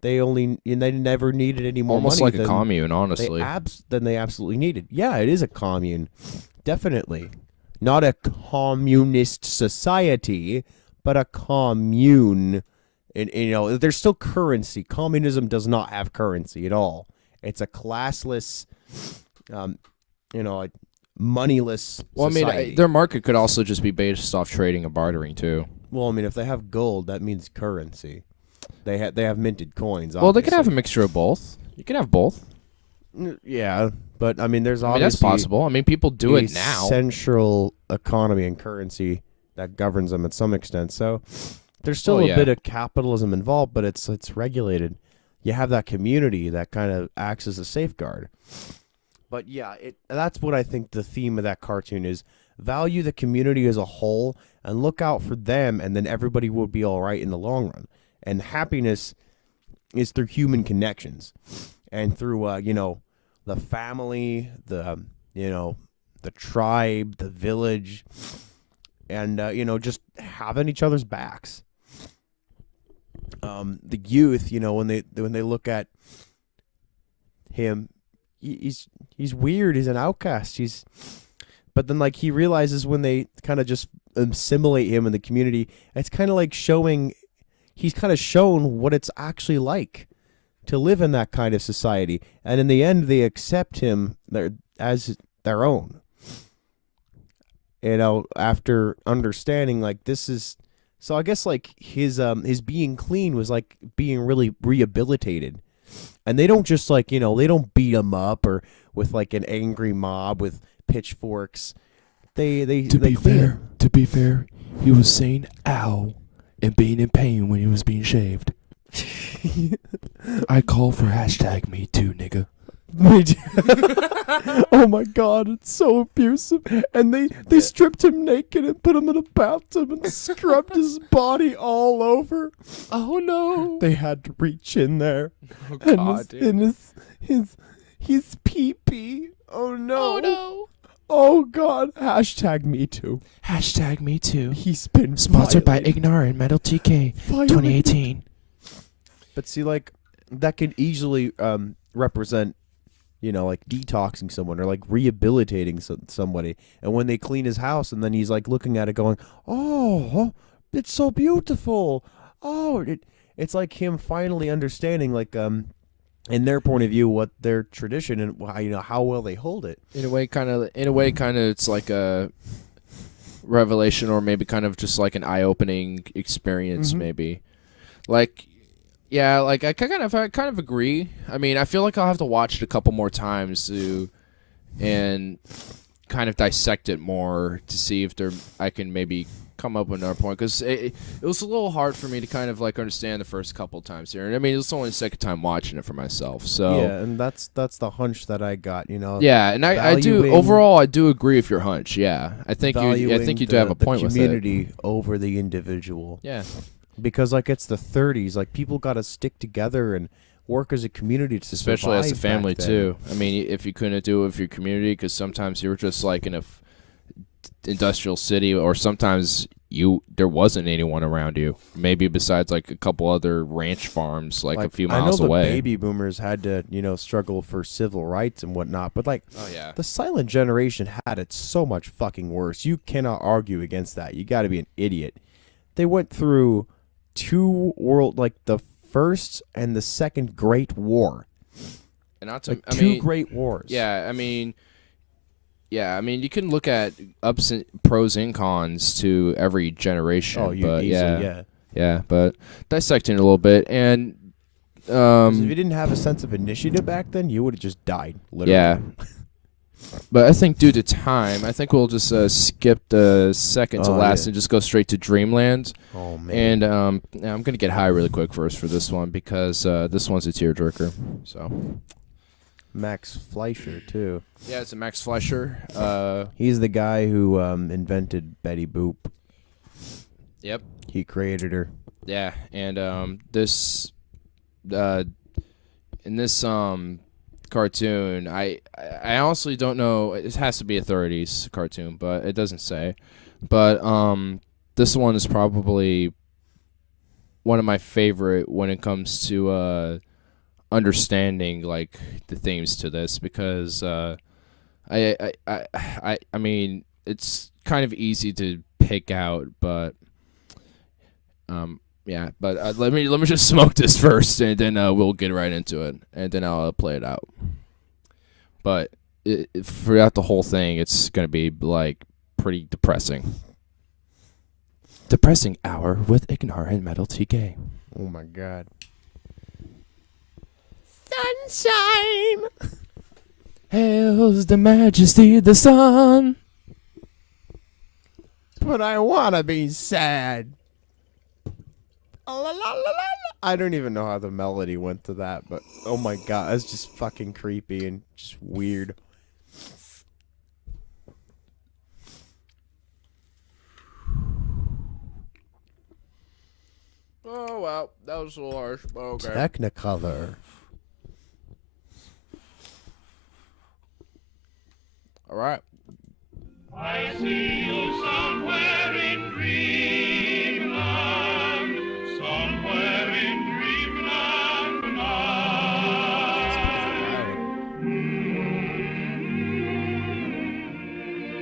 they never needed any more Almost money like a commune, honestly. than they absolutely needed. Yeah, it is a commune. Definitely. Not a communist society, but a commune. And there's still currency. Communism does not have currency at all. It's a classless, a moneyless Well, society. their market could also just be based off trading and bartering too. Well, if they have gold, that means currency. They have minted coins. Well, they could have a obviously. mixture of both. You can have both. Yeah, but there's obviously That's possible. People do a it now. central economy and currency that governs them at some extent. So there's still Oh, a yeah. bit of capitalism involved, but it's regulated. You have that community that kind of acts as a safeguard. But yeah, that's what I think the theme of that cartoon is. Value the community as a whole and look out for them, and then everybody will be all right in the long run. And happiness is through human connections and through, the family, the tribe, the village, and, just having each other's backs. The youth, when they look at him, he's weird. He's an outcast. But then like he realizes when they kind of just assimilate him in the community, it's kind of like he's kind of shown what it's actually like to live in that kind of society. And in the end, they accept him as their own. you know, after understanding like this is, so I guess like his being clean was like being really rehabilitated, and they don't just like, you know, they don't beat him up or with like an angry mob with pitchforks. They clean him. To be fair, he was saying "ow" and being in pain when he was being shaved. I call for #MeToo, nigga. Oh my god, it's so abusive. And they stripped him naked and put him in a bathtub and scrubbed his body all over. Oh no! They had to reach in there. Oh And god, dude. and his pee-pee. Oh no. Oh no! Oh god. #MeToo. #MeToo. He's been Sponsored by violated. Ignar and Metal TK Violated. 2018. But see, like, that could easily represent, you know, like detoxing someone or like rehabilitating somebody. And when they clean his house and then he's like looking at it going, oh, it's so beautiful. Oh, it's like him finally understanding, like, in their point of view, what their tradition and you know how well they hold it. In a way, kind of, it's like a revelation, or maybe kind of just like an eye-opening experience, Mhm. maybe. Like, yeah, like I kind of agree. I mean, I feel like I'll have to watch it a couple more times and kind of dissect it more to see if I can maybe come up with another point, because it was a little hard for me to kind of like understand the first couple times here. And I mean, it was only the second time watching it for myself. So Yeah, and that's the hunch that I got. You know. yeah, and I do valuing- overall I do agree with your hunch. Yeah, I think you valuing do have a point the with it. community over the individual. Yeah. Because like it's the 30s, like people got to stick together and work as a community to Especially as a survive back family then. too. I mean, if you couldn't do it with your community, because sometimes you were just like in a industrial city, or sometimes there wasn't anyone around you. Maybe besides like a couple other ranch farms, like a few miles I know away. the baby boomers had to, you know, struggle for civil rights and whatnot, but like Oh yeah. the silent generation had it so much fucking worse. You cannot argue against that. You got to be an idiot. They went through the first and the second Great War. And not to, Like I two mean, great wars. yeah, I mean, you can look at pros and cons to every generation. Oh, you but easily, yeah, but dissecting it a little bit, and 'Cause if you didn't have a sense of initiative back then, you would have just died. Literally. yeah. But I think due to time, I think we'll just skip the second to Oh, last yeah. and just go straight to Dreamland. Oh man. And I'm gonna get high really quick first for this one, because this one's a tearjerker. So Max Fleischer too. yeah, it's a Max Fleischer. He's the guy who invented Betty Boop. Yep. He created her. Yeah, and this in this cartoon, I honestly don't know. It has to be a 30s cartoon, but it doesn't say. But this one is probably one of my favorite when it comes to understanding like the themes to this, because I mean, it's kind of easy to pick out, but yeah, but let me just smoke this first, and then we'll get right into it, and then I'll play it out. But throughout the whole thing, it's gonna be like pretty depressing. Depressing hour with Ignar and Metal TK. Oh my god. Sunshine. Hails the majesty of the sun. But I wanna be sad. La, la, la, la, la. I don't even know how the melody went to that, but oh my god, that's just fucking creepy and just weird. Oh wow, that was a little harsh, but okay. Technicolor. All right. I see you somewhere in dreamland, somewhere in dreamland now.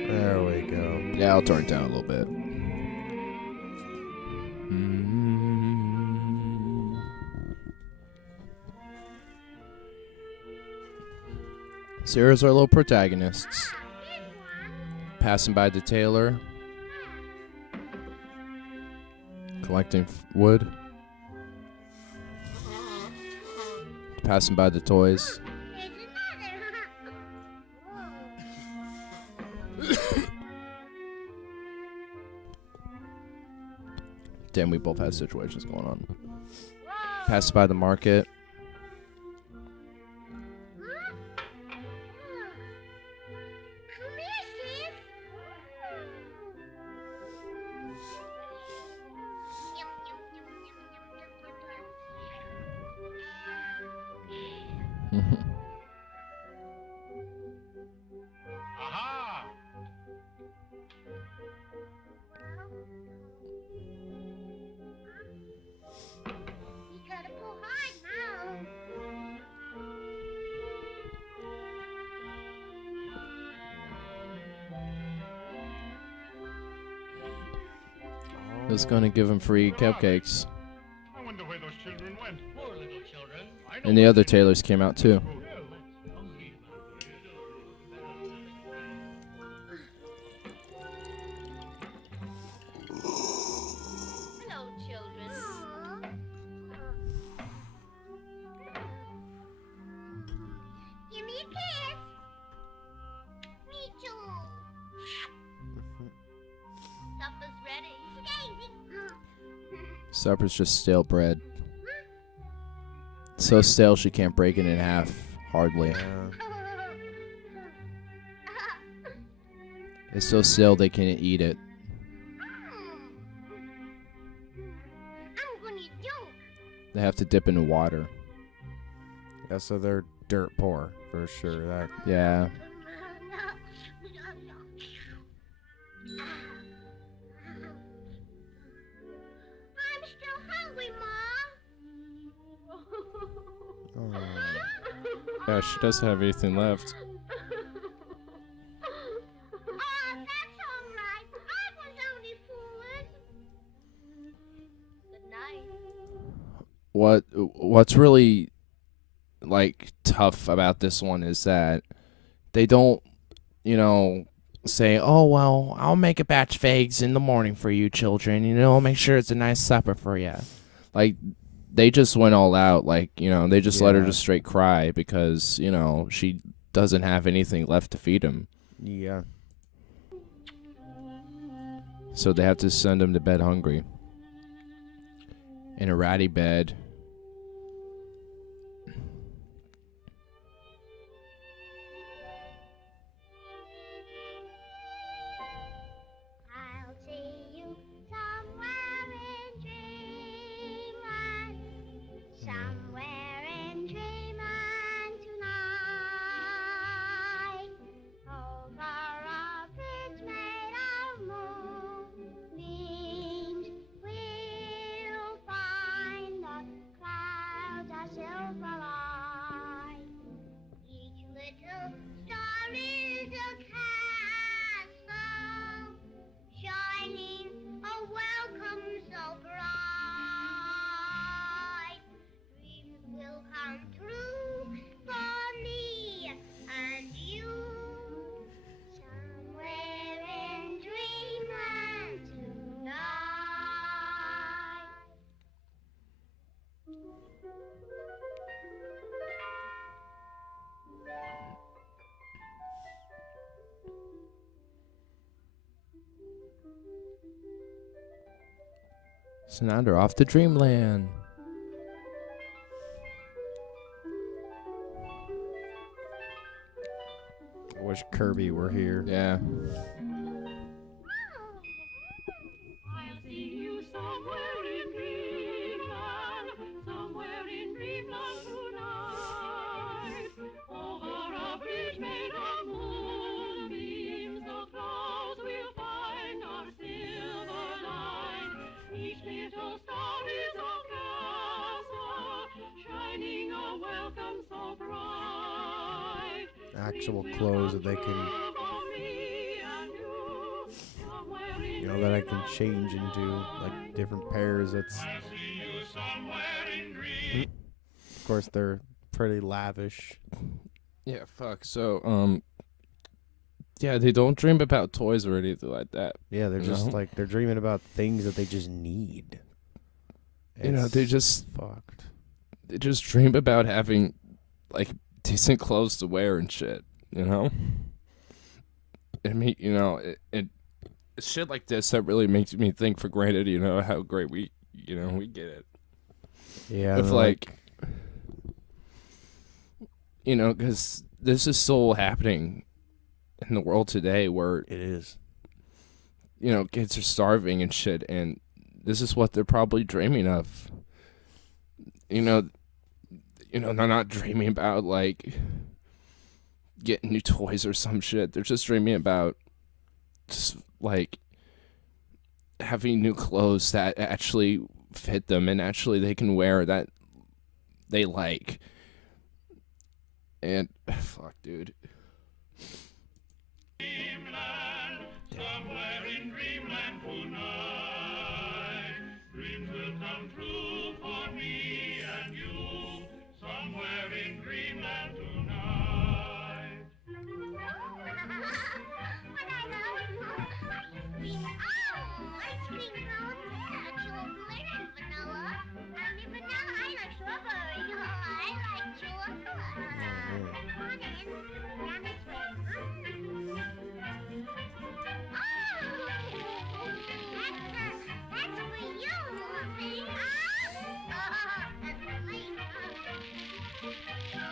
There we go. Yeah, I'll turn it down a little bit. So here's our little protagonists. Passing by the tailor. Collecting wood. Passing by the toys. Damn, we both have situations going on. Passing by the market. Aha! You gotta pull hard now. It's gonna give him free cupcakes. I wonder where those children went. Poor little children. And the other tailors came out too. Hello, children. Give me a kiss. Me too. Supper's ready. Daisy. Supper's just stale bread. So stale she can't break it in half. Hardly. It's so stale they can't eat it. I'm gonna joke. They have to dip in water. Yeah, so they're dirt poor for sure. That Yeah. I'm still hungry, Mom. Yeah, she doesn't have anything left. Oh, that's all right. I was only fooling. Good night. What's really like tough about this one is that they don't, say, "Oh well, I'll make a batch of eggs in the morning for you children. Make sure it's a nice supper for you." Like they just went all out. Like they just let her Yeah. just straight cry because she doesn't have anything left to feed him. yeah. So they have to send him to bed hungry. In a ratty bed. I'll see you somewhere in dreamland. Somewhere in dreamland tonight. Over a bridge made of moonbeams, we'll find the clouds are silver light. Each little star is a castle, shining a welcome so bright. Dreams will come true for me and you, somewhere in dreamland tonight. So now they're off to dreamland. I wish Kirby were here. Yeah. I'll see you somewhere in dreamland, somewhere in dreamland tonight. Over a bridge made of moonbeams, the clouds will find our silver light. Each little star is a castle, shining a welcome so bright. Actual clothes that they can, that I can change into like different pairs. That's, of course, they're pretty lavish. Yeah, fuck. So, Yeah, they don't dream about toys or anything like that. Yeah, they're just No. like they're dreaming about things that they just need. You know, they It's just fucked. they just dream about having like decent clothes to wear and shit. You know. I mean, you know, it's shit like this that really makes me think for granted. You know how great we get it. Yeah, If they're like, you know, because this is still happening in the world today, where it is. you know kids are starving and shit, and this is what they're probably dreaming of. You know, they're not dreaming about like getting new toys or some shit. They're just dreaming about just like having new clothes that actually fit them and actually they can wear that they like. And fuck, dude. Somewhere in dreamland tonight, dreams will come true for me and you. Somewhere in dreamland tonight. Ice cream cone, chocolate and vanilla. Only vanilla, I like strawberry. I like chocolate. Come on in. Down this way. That's for you, Lucy. That's for me. Come on.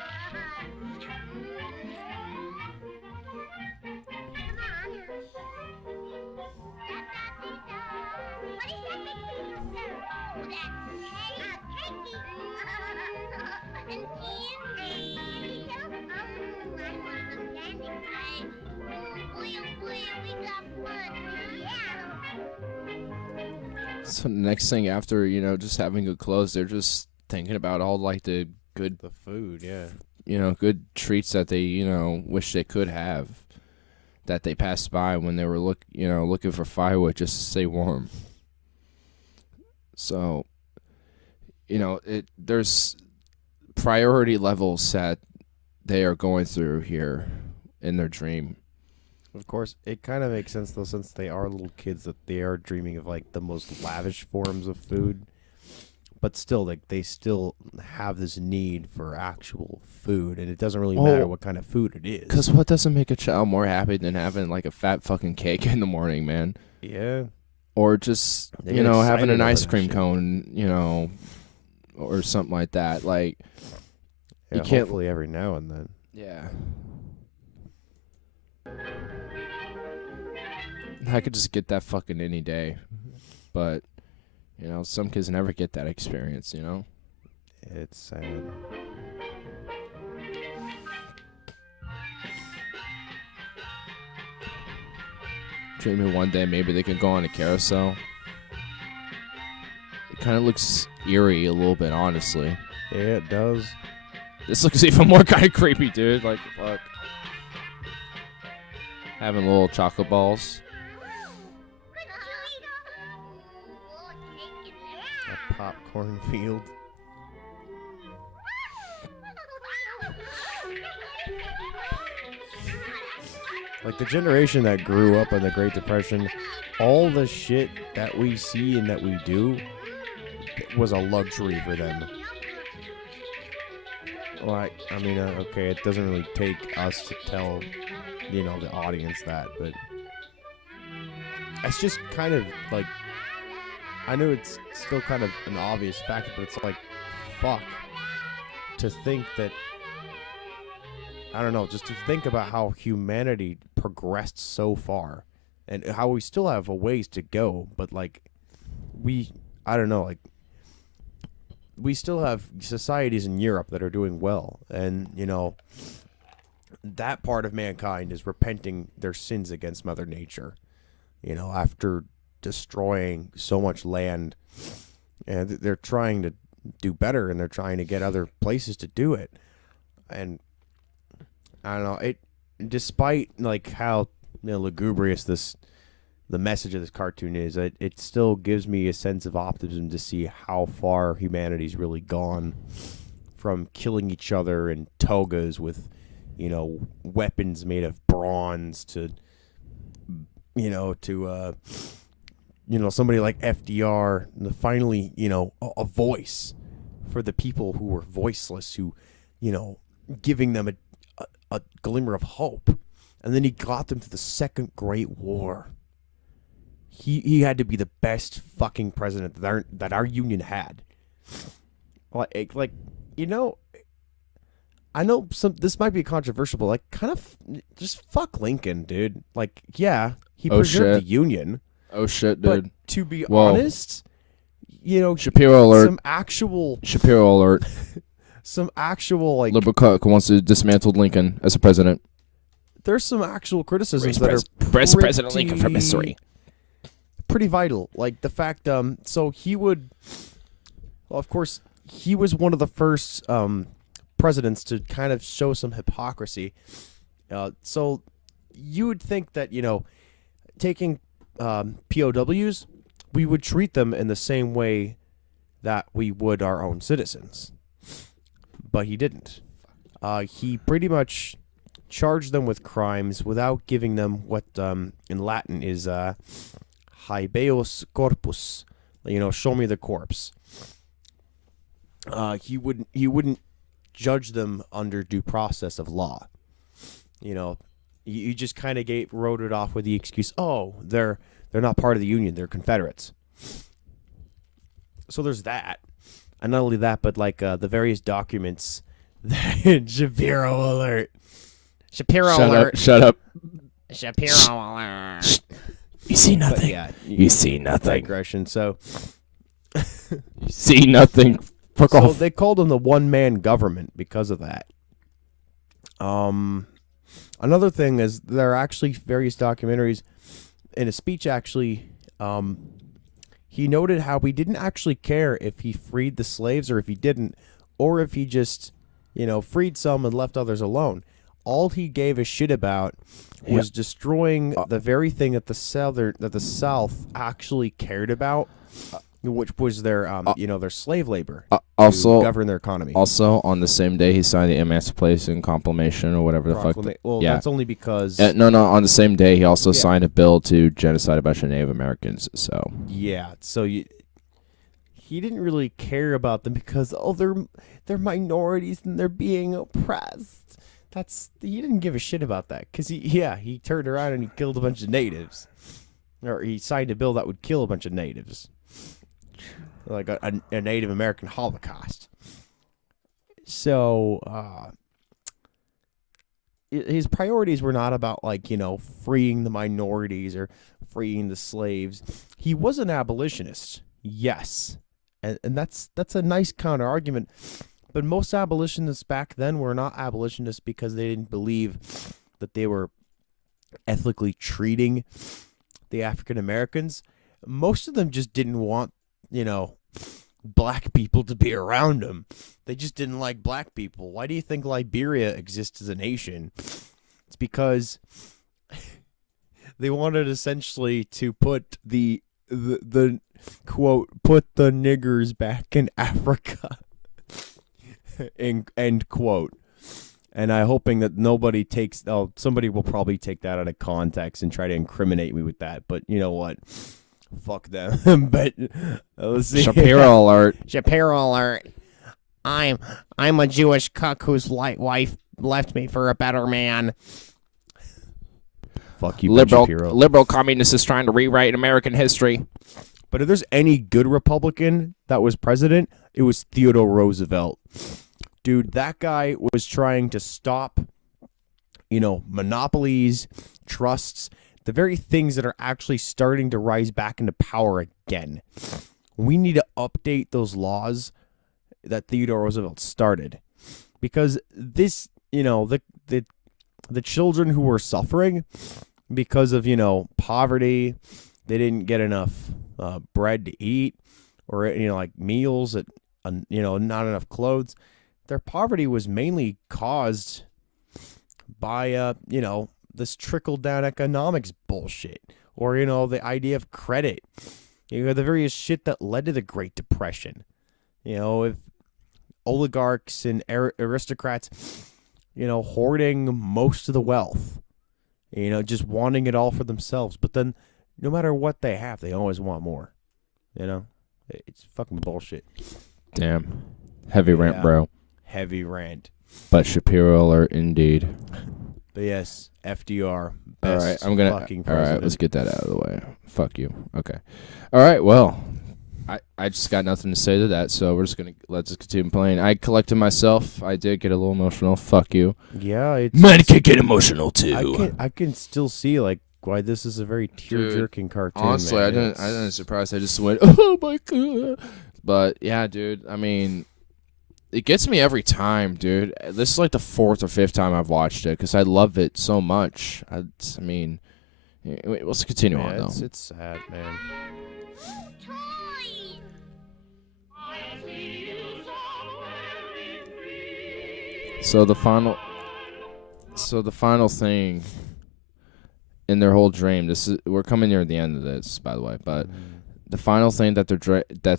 What is that big piece of syrup? Oh, that's cakey. And candy. I want some candy, guys. Boy, oh boy, we got fun. Yeah. So the next thing after, you know, just having good clothes, they're just thinking about all like the good, The food, yeah. you know, good treats that they, you know, wish they could have, that they passed by when they were looking for firewood just to stay warm. So, you know, there's priority levels that they are going through here in their dream. Of course, it kind of makes sense though, since they are little kids, that they are dreaming of like the most lavish forms of food. But still, like they still have this need for actual food, and it doesn't really matter Well, what kind of food it is. Because what doesn't make a child more happy than having like a fat fucking cake in the morning, man? Yeah, Or just, They you get know, having excited an over ice that cream shit. cone, you know, or something like that. Like, yeah. You can't- Hopefully every now and then. yeah. I could just get that fucking any day. But, you know, some kids never get that experience, you know? It's sad. Dreaming one day maybe they could go on a carousel. It kind of looks eerie a little bit, honestly. Yeah, it does. This looks even more kind of creepy, dude. Like, fuck. Having little chocolate balls. A popcorn field. Like the generation that grew up in the Great Depression, all the shit that we see and that we do was a luxury for them. Like, I mean, okay, it doesn't really take us to tell, you know, the audience that, but it's just kind of like, I know it's still kind of an obvious fact, but it's like, fuck, to think that, I don't know, just to think about how humanity progressed so far and how we still have a ways to go, but like, I don't know, like, we still have societies in Europe that are doing well, and, you know, that part of mankind is repenting their sins against Mother Nature, you know, after destroying so much land, and they're trying to do better, and they're trying to get other places to do it, and I don't know, despite like how, you know, lugubrious the message of this cartoon is, it still gives me a sense of optimism to see how far humanity's really gone from killing each other in togas with weapons made of bronze to, somebody like FDR, finally, a voice for the people who were voiceless, who, giving them a glimmer of hope. And then he got them to the Second Great War. He had to be the best fucking president that our union had. I know this might be controversial, but kind of just fuck Lincoln, dude. He preserved the Union. Oh shit, But dude. to be Whoa. honest, Shapiro alert. some actual Liberal Cook wants to dismantle Lincoln as a president. there's some actual criticisms Raise that are President Lincoln from history. pretty vital. Like the fact, so he would, well, of course, he was one of the first presidents to kind of show some hypocrisy. So you would think that, taking POWs, we would treat them in the same way that we would our own citizens. But he didn't. He pretty much charged them with crimes without giving them what in Latin is habeas corpus, show me the corpse. He wouldn't judge them under due process of law. You just kind of wrote it off with the excuse, oh, they're not part of the Union, they're Confederates. So there's that. And not only that, but the various documents that Shapiro alert. Shapiro Shut alert. up. Shut up. Shapiro alert. You see But nothing. yeah, You see nothing. digression. So You see nothing. Fuck So off. they called him the one-man government because of that. Another thing is there are actually various documentaries. In a speech, actually, he noted how he didn't actually care if he freed the slaves or if he didn't, or if he just, freed some and left others alone. All he gave a shit about was destroying the very thing that the South actually cared about, which was their their slave labor Also, to govern their economy. also on the same day he signed the Emancipation Proclamation or whatever the fuck. Well, yeah. that's only because No. On the same day he also Yeah. signed a bill to genocide a bunch of Native Americans. So he didn't really care about them because they're minorities and they're being oppressed. He didn't give a shit about that because he turned around and he killed a bunch of natives, or he signed a bill that would kill a bunch of natives, like a Native American Holocaust. So his priorities were not about freeing the minorities or freeing the slaves. He was an abolitionist, yes, and that's a nice counter argument. But most abolitionists back then were not abolitionists because they didn't believe that they were ethically treating the African Americans. Most of them just didn't want, black people to be around them. They just didn't like black people. Why do you think Liberia exists as a nation? It's because they wanted essentially to put the quote, put the niggers back in Africa. End quote. And I'm hoping that nobody takes. Oh, somebody will probably take that out of context and try to incriminate me with that. But you know what? Fuck them. But let's see. Shapiro alert. Shapiro alert. I'm a Jewish cuck whose wife left me for a better man. Fuck you, Ben Shapiro. Liberal communist is trying to rewrite American history. But if there's any good Republican that was president, it was Theodore Roosevelt. Dude, that guy was trying to stop, monopolies, trusts, the very things that are actually starting to rise back into power again. We need to update those laws that Theodore Roosevelt started. Because this, the children who were suffering because of, poverty, they didn't get enough bread to eat, or meals, not enough clothes. Their poverty was mainly caused by this trickle down economics bullshit, or the idea of credit, the various shit that led to the Great Depression. If oligarchs and aristocrats, hoarding most of the wealth. Just wanting it all for themselves. But then, no matter what they have, they always want more. It's fucking bullshit. Damn. Heavy rant, Yeah. bro. Heavy rant. But Shapiro alert indeed. But yes, FDR. All Best right, I'm gonna. fucking All right, president. let's get that out of the way. Fuck you. Okay. All right. Well, I just got nothing to say to that, so let's just continue playing. I collected myself. I did get a little emotional. Fuck you. Yeah, it's. Men can get emotional too. I can still see why this is a very tear-jerking cartoon. Honestly, man. I didn't surprise. I just went, oh my god. But yeah, dude. I mean, it gets me every time, dude. This is like the 4th or 5th time I've watched it because I love it so much. I mean, let's continue on though. It's sad, man. Toys. So the final thing in their whole dream. We're coming near the end of this, by the way, but the final thing that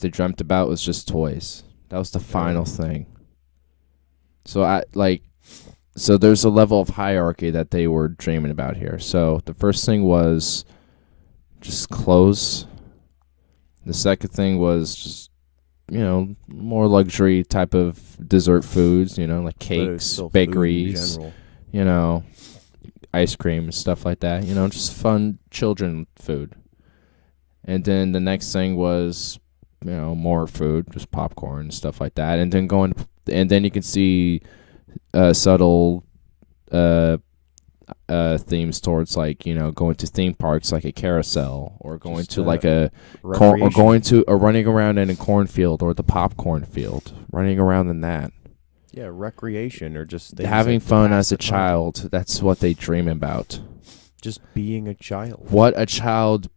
they dreamt about was just toys. That was the final thing. So so there's a level of hierarchy that they were dreaming about here. So the first thing was just clothes. The second thing was just more luxury type of dessert foods, like cakes, bakeries, ice cream and stuff like that, just fun children food. And then the next thing was, more food, just popcorn and stuff like that. And then you can see subtle themes towards going to theme parks like a carousel or going to like a or going to running around in a cornfield or the popcorn field, running around in that. Yeah, recreation or just things Having like to fun pass as a the time. child. That's what they dream about. Just being a child. What a child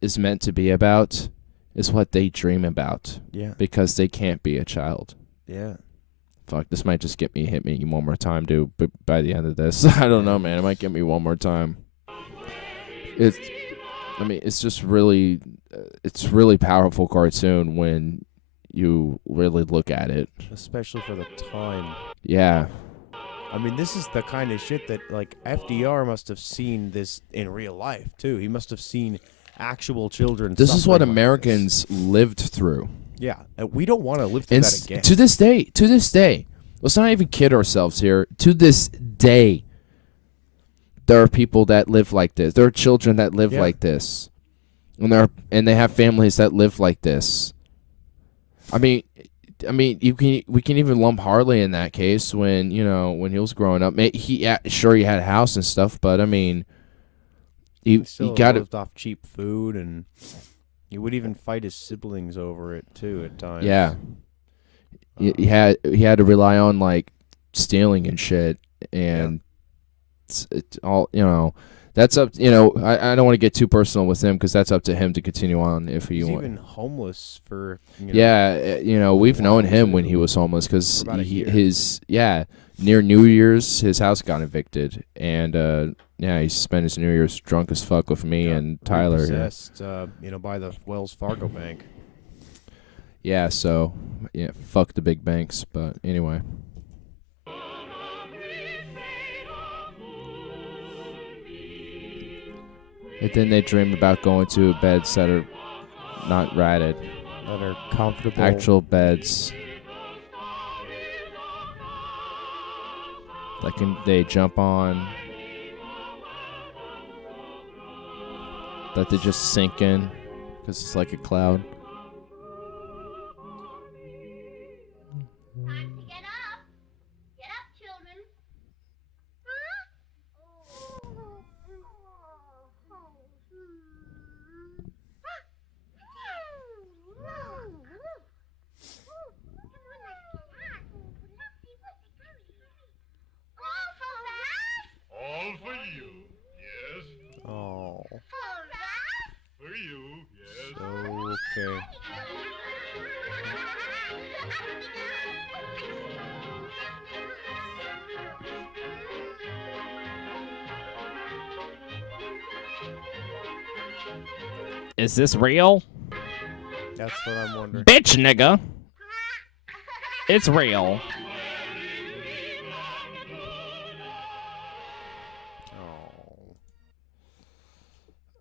is meant to be about is what they dream about Yeah. because they can't be a child. Yeah. Fuck, this might just hit me one more time, dude. But by the end of this, I don't know, man. It might get me one more time. It's just really, it's really powerful cartoon when you really look at it. Especially for the time. Yeah. I mean, this is the kind of shit that, FDR must have seen this in real life, too. He must have seen actual children This is what suffering like Americans lived through. this. Yeah. We don't want to live through And that again. to this day, let's not even kid ourselves here. To this day, there are people that live like this. There are children that live Yeah. like this, and they have families that live like this. I mean, we can even lump Harley in that case when when he was growing up. He had a house and stuff, but I mean, He you still got to. lived off cheap food, and he would even fight his siblings over it, too, at times. Yeah. He had to rely on stealing and shit, and it's all that's up. I don't want to get too personal with him because that's up to him to continue on if he He's wants. even homeless for. We've known him too. when he was homeless because For about a year. near New Year's his house got evicted, and he spent his New Year's drunk as fuck with me and Tyler here. Possessed, by the Wells Fargo Bank. Yeah, so fuck the big banks, but anyway. And then they dream about going to beds that are not ratted. That are comfortable. Actual beds. They jump on. That they just sink in because it's like a cloud. Time to get up. Get up, children. All for you, yes. Oh. For you, yes. Okay. Is this real? That's what I'm wondering. Bitch, nigga. It's real.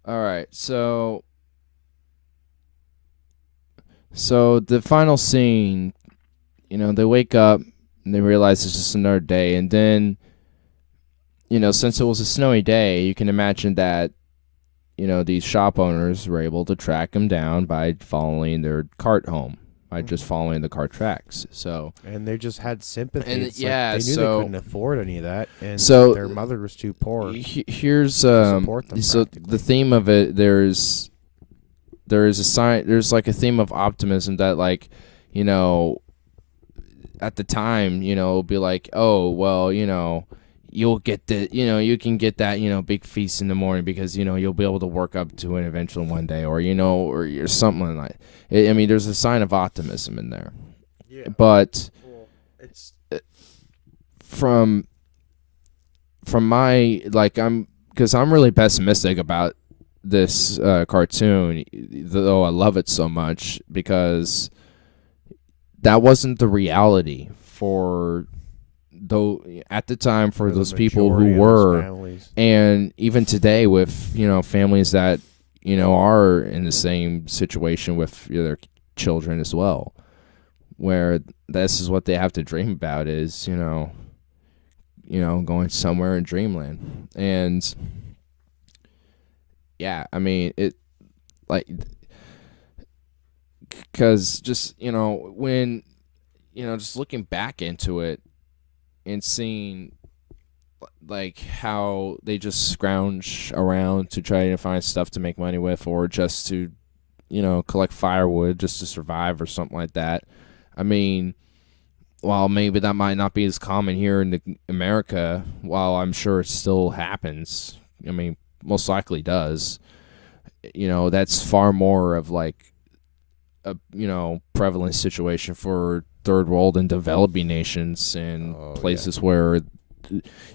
All right, so the final scene, they wake up and they realize it's just another day, and then, since it was a snowy day, you can imagine that, these shop owners were able to track them down by following their cart home, by just following the cart tracks. So And they just had sympathy. And, It's yeah, like they knew so- they couldn't afford any of that, and So- their mother was too poor. here's support them so practically. the theme of it, there's a sign, there's like a theme of optimism that, like, at the time, it'll be like, oh well, you'll get you can get that, big feast in the morning because, you'll be able to work up to it eventually one day, or, or you're something like I mean, there's a sign of optimism in there. Yeah. But It's from my, like, because I'm really pessimistic about this cartoon, though I love it so much, because that wasn't the reality for at the time for the those people majority who of those were, families. and even today with families that are in the same situation with their children as well, where this is what they have to dream about is going somewhere in dreamland. And yeah, I mean, it, like, because just when just looking back into it and seeing like how they just scrounge around to try to find stuff to make money with, or just to collect firewood just to survive or something like that. I mean, while maybe that might not be as common here in America, while I'm sure it still happens, I mean, most likely does, that's far more of like a prevalent situation for third world and developing nations, and places where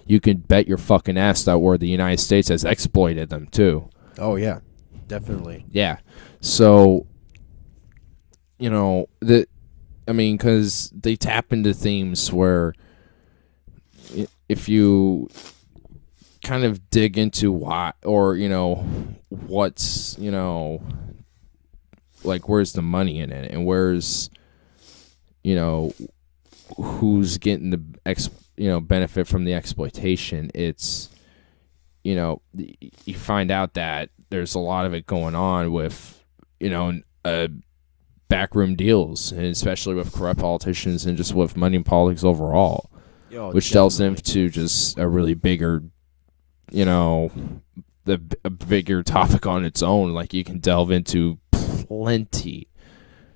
you can bet your fucking ass that where the United States has exploited them too. Oh yeah, definitely. Yeah. So, because they tap into themes where if you kind of dig into why, or, what's, like, where's the money in it, and where's, who's getting the benefit from the exploitation, it's, you find out that there's a lot of it going on with, backroom deals, and especially with corrupt politicians and just with money and politics overall, which delves into just a really bigger, a bigger topic on its own. Like, you can delve into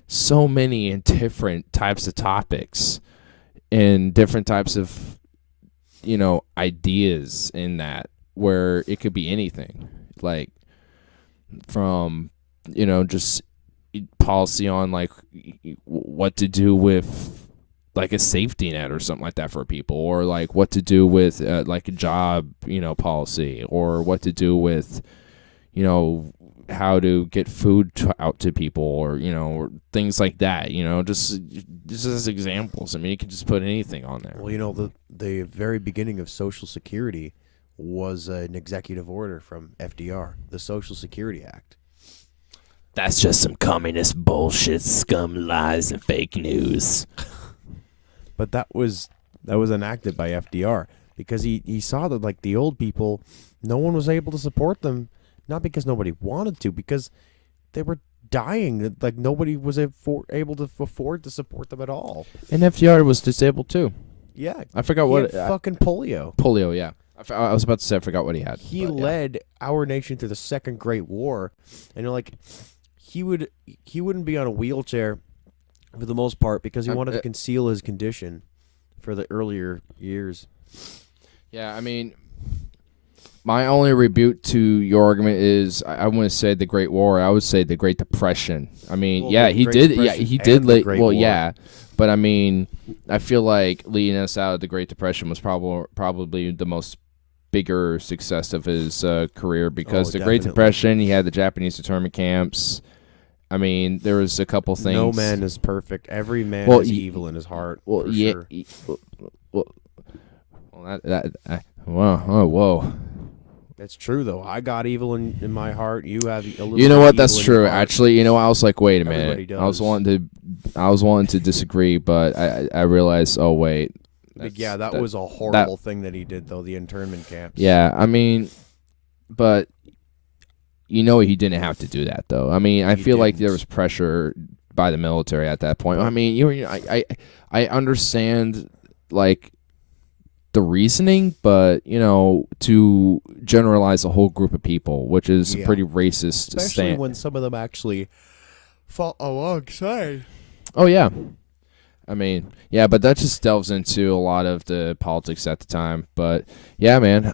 so many and different types of topics and different types of, ideas in that, where it could be anything, like from, just policy on like what to do with like a safety net or something like that for people, or like what to do with like a job, policy, or what to do with, how to get food out to people, or, or things like that, just as examples. I mean, you can just put anything on there. Well, the very beginning of Social Security was an executive order from FDR, the Social Security Act. That's just some communist bullshit, scum, lies, and fake news. But that was enacted by FDR because he saw that, like, the old people, no one was able to support them, not because nobody wanted to, because they were dying. Like, nobody was able to afford to support them at all. And FDR was disabled too. Yeah, I forgot he what had fucking polio. polio. Yeah, I was about to say I forgot what he had. He but, yeah. led our nation through the Second Great War, and like he wouldn't be on a wheelchair for the most part because he wanted to conceal his condition for the earlier years. Yeah, I mean, my only rebuke to your argument is I wouldn't say the Great War. I would say the Great Depression. I mean, Well, yeah, the he Great did. Yeah, Depression he and did. the Great War. Yeah, but I mean, I feel like leading us out of the Great Depression was probably the most bigger success of his career, because the Great definitely. Depression, he had the Japanese internment camps. I mean, there was a couple things. No man is perfect. Every man Well, has y- evil in his heart. Well, for yeah. sure. Well, whoa. That's true though. I got evil in my heart. You have a little. You know bit what? of That's evil in true. your heart. Actually, you know, I was like, wait a Everybody minute. I was does. wanting to disagree, but I realized, oh wait. But yeah, that was a horrible thing that he did though. The internment camps. Yeah, I mean, but you know he didn't have to do that though. I mean, I He feel like there didn't. was pressure by the military at that point. I mean, I understand like the reasoning, but you know, to generalize a whole group of people, which is Yeah. pretty racist. Especially stand. when some of them actually fought alongside. Oh yeah. I mean, yeah, but that just delves into a lot of the politics at the time. But yeah, man,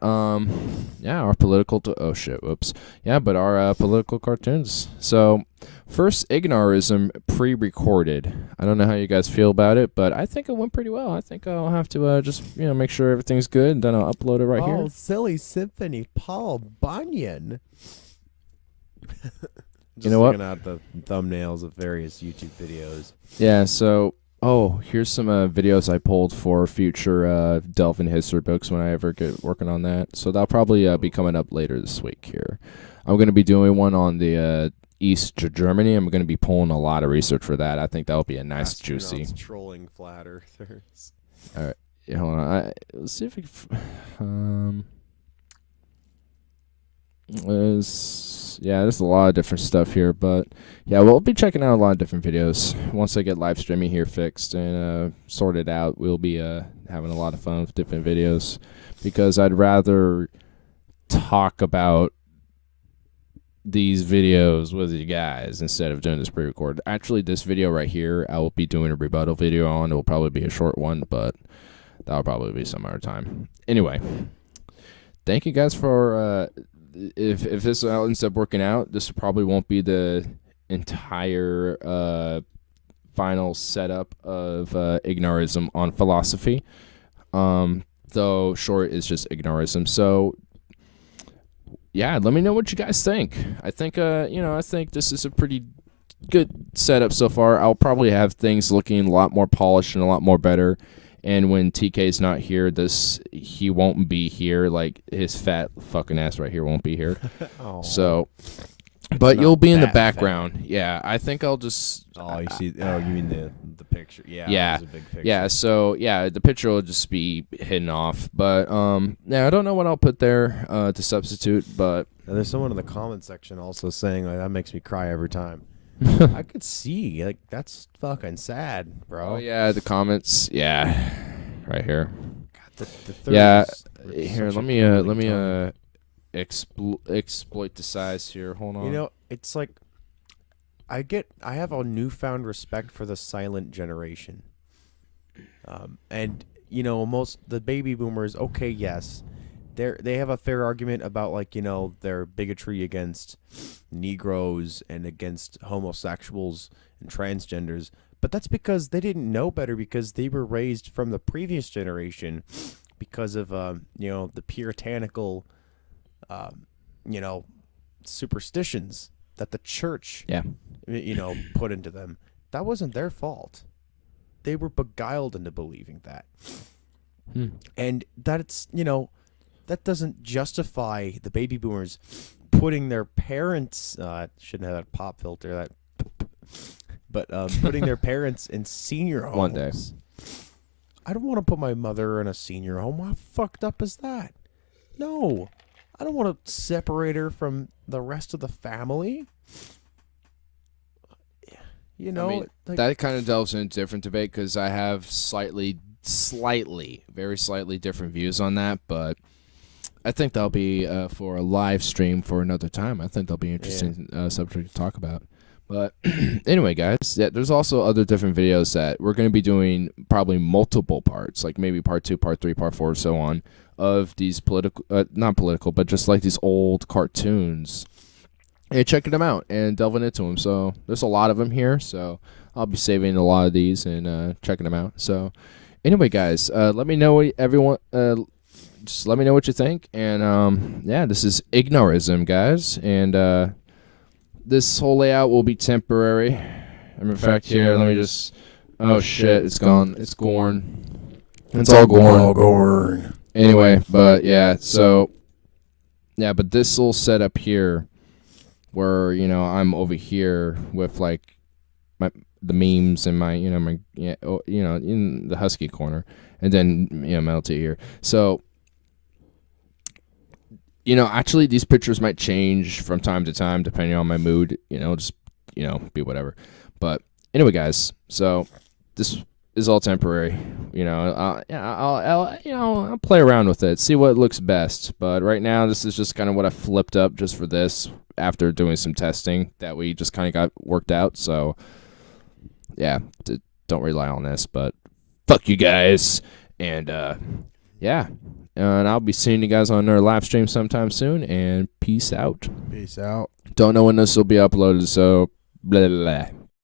yeah, our political oh shit, whoops. Yeah, but our political cartoons. So first Ignarism pre-recorded. I don't know how you guys feel about it, but I think it went pretty well. I think I'll have to just make sure everything's good, and then I'll upload it right Oh, here. silly symphony, Paul Bunyan. You know what? Looking at the thumbnails of various YouTube videos. Yeah, so here's some videos I pulled for future Delve in History books when I ever get working on that. So that'll probably be coming up later this week here. I'm going to be doing one on the East Germany. I'm going to be pulling a lot of research for that. I think that'll be a nice, juicy. Astronauts trolling flat earthers. All right, yeah, hold on. Let's see if we can. There's a lot of different stuff here, but yeah, we'll be checking out a lot of different videos. Once I get live streaming here fixed and sorted out, we'll be having a lot of fun with different videos, because I'd rather talk about these videos with you guys instead of doing this pre-recorded. Actually, this video right here, I will be doing a rebuttal video on. It will probably be a short one, but that'll probably be some other time. Anyway, thank you guys for if this ends up working out, this probably won't be the entire final setup of Ignarism on philosophy. Though short is just Ignarism. So yeah, let me know what you guys think. I think I think this is a pretty good setup so far. I'll probably have things looking a lot more polished and a lot more better. And when TK's not here, he won't be here. Like, his fat fucking ass right here won't be here. So, but you'll be in the background. Yeah, I think I'll just. Oh, you see? Oh, you mean the picture? Yeah. Yeah. That was a big picture. Yeah. So yeah, the picture will just be hidden off. But yeah, I don't know what I'll put there to substitute. But And there's someone in the comment section also saying like that makes me cry every time. I could see like that's fucking sad, bro. oh yeah, the comments. Yeah, right here. The 30s Yeah, were here. such a Let me time. exploit the size here. Hold on. You know, it's like I have a newfound respect for the silent generation. And you know, most the baby boomers, okay, yes. They have a fair argument about like, you know, their bigotry against Negroes and against homosexuals and transgenders, but that's because they didn't know better, because they were raised from the previous generation because of you know, the puritanical you know, superstitions that the church you know, put into them. That wasn't their fault. They were beguiled into believing that. And that's, you know, that doesn't justify the baby boomers putting their parents shouldn't have that pop filter, but putting their parents in senior homes. One day. I don't want to put my mother in a senior home. How fucked up is that? No. I don't want to separate her from the rest of the family. You know, I mean, like, that kind of delves into a different debate, because I have very slightly different views on that, but I think that'll be for a live stream for another time. I think that'll be an interesting subject to talk about. But anyway, guys, yeah, there's also other different videos that we're going to be doing, probably multiple parts, like maybe part 2, part 3, part 4, so on, of these not political, but just like these old cartoons. And checking them out and delving into them. So there's a lot of them here, so I'll be saving a lot of these and checking them out. So anyway, guys, let me know what everyone. Just let me know what you think. And yeah, this is Ignarism, guys, and this whole layout will be temporary. In fact, here, let me just. Oh shit, it's gone. It's gorn. It's all gorn. Gorn. Anyway, but yeah, so Yeah, but this little setup here, where I'm over here with like the memes and my in the Husky corner, and then Melty here. So actually these pictures might change from time to time depending on my mood. Just be whatever. But anyway, guys, so this is all temporary. I'll play around with it, see what looks best. But right now, this is just kind of what I flipped up just for this after doing some testing that we just kind of got worked out. So yeah, don't rely on this. But fuck you guys, and yeah, and I'll be seeing you guys on our live stream sometime soon. And peace out. Peace out. Don't know when this will be uploaded, so blah blah blah.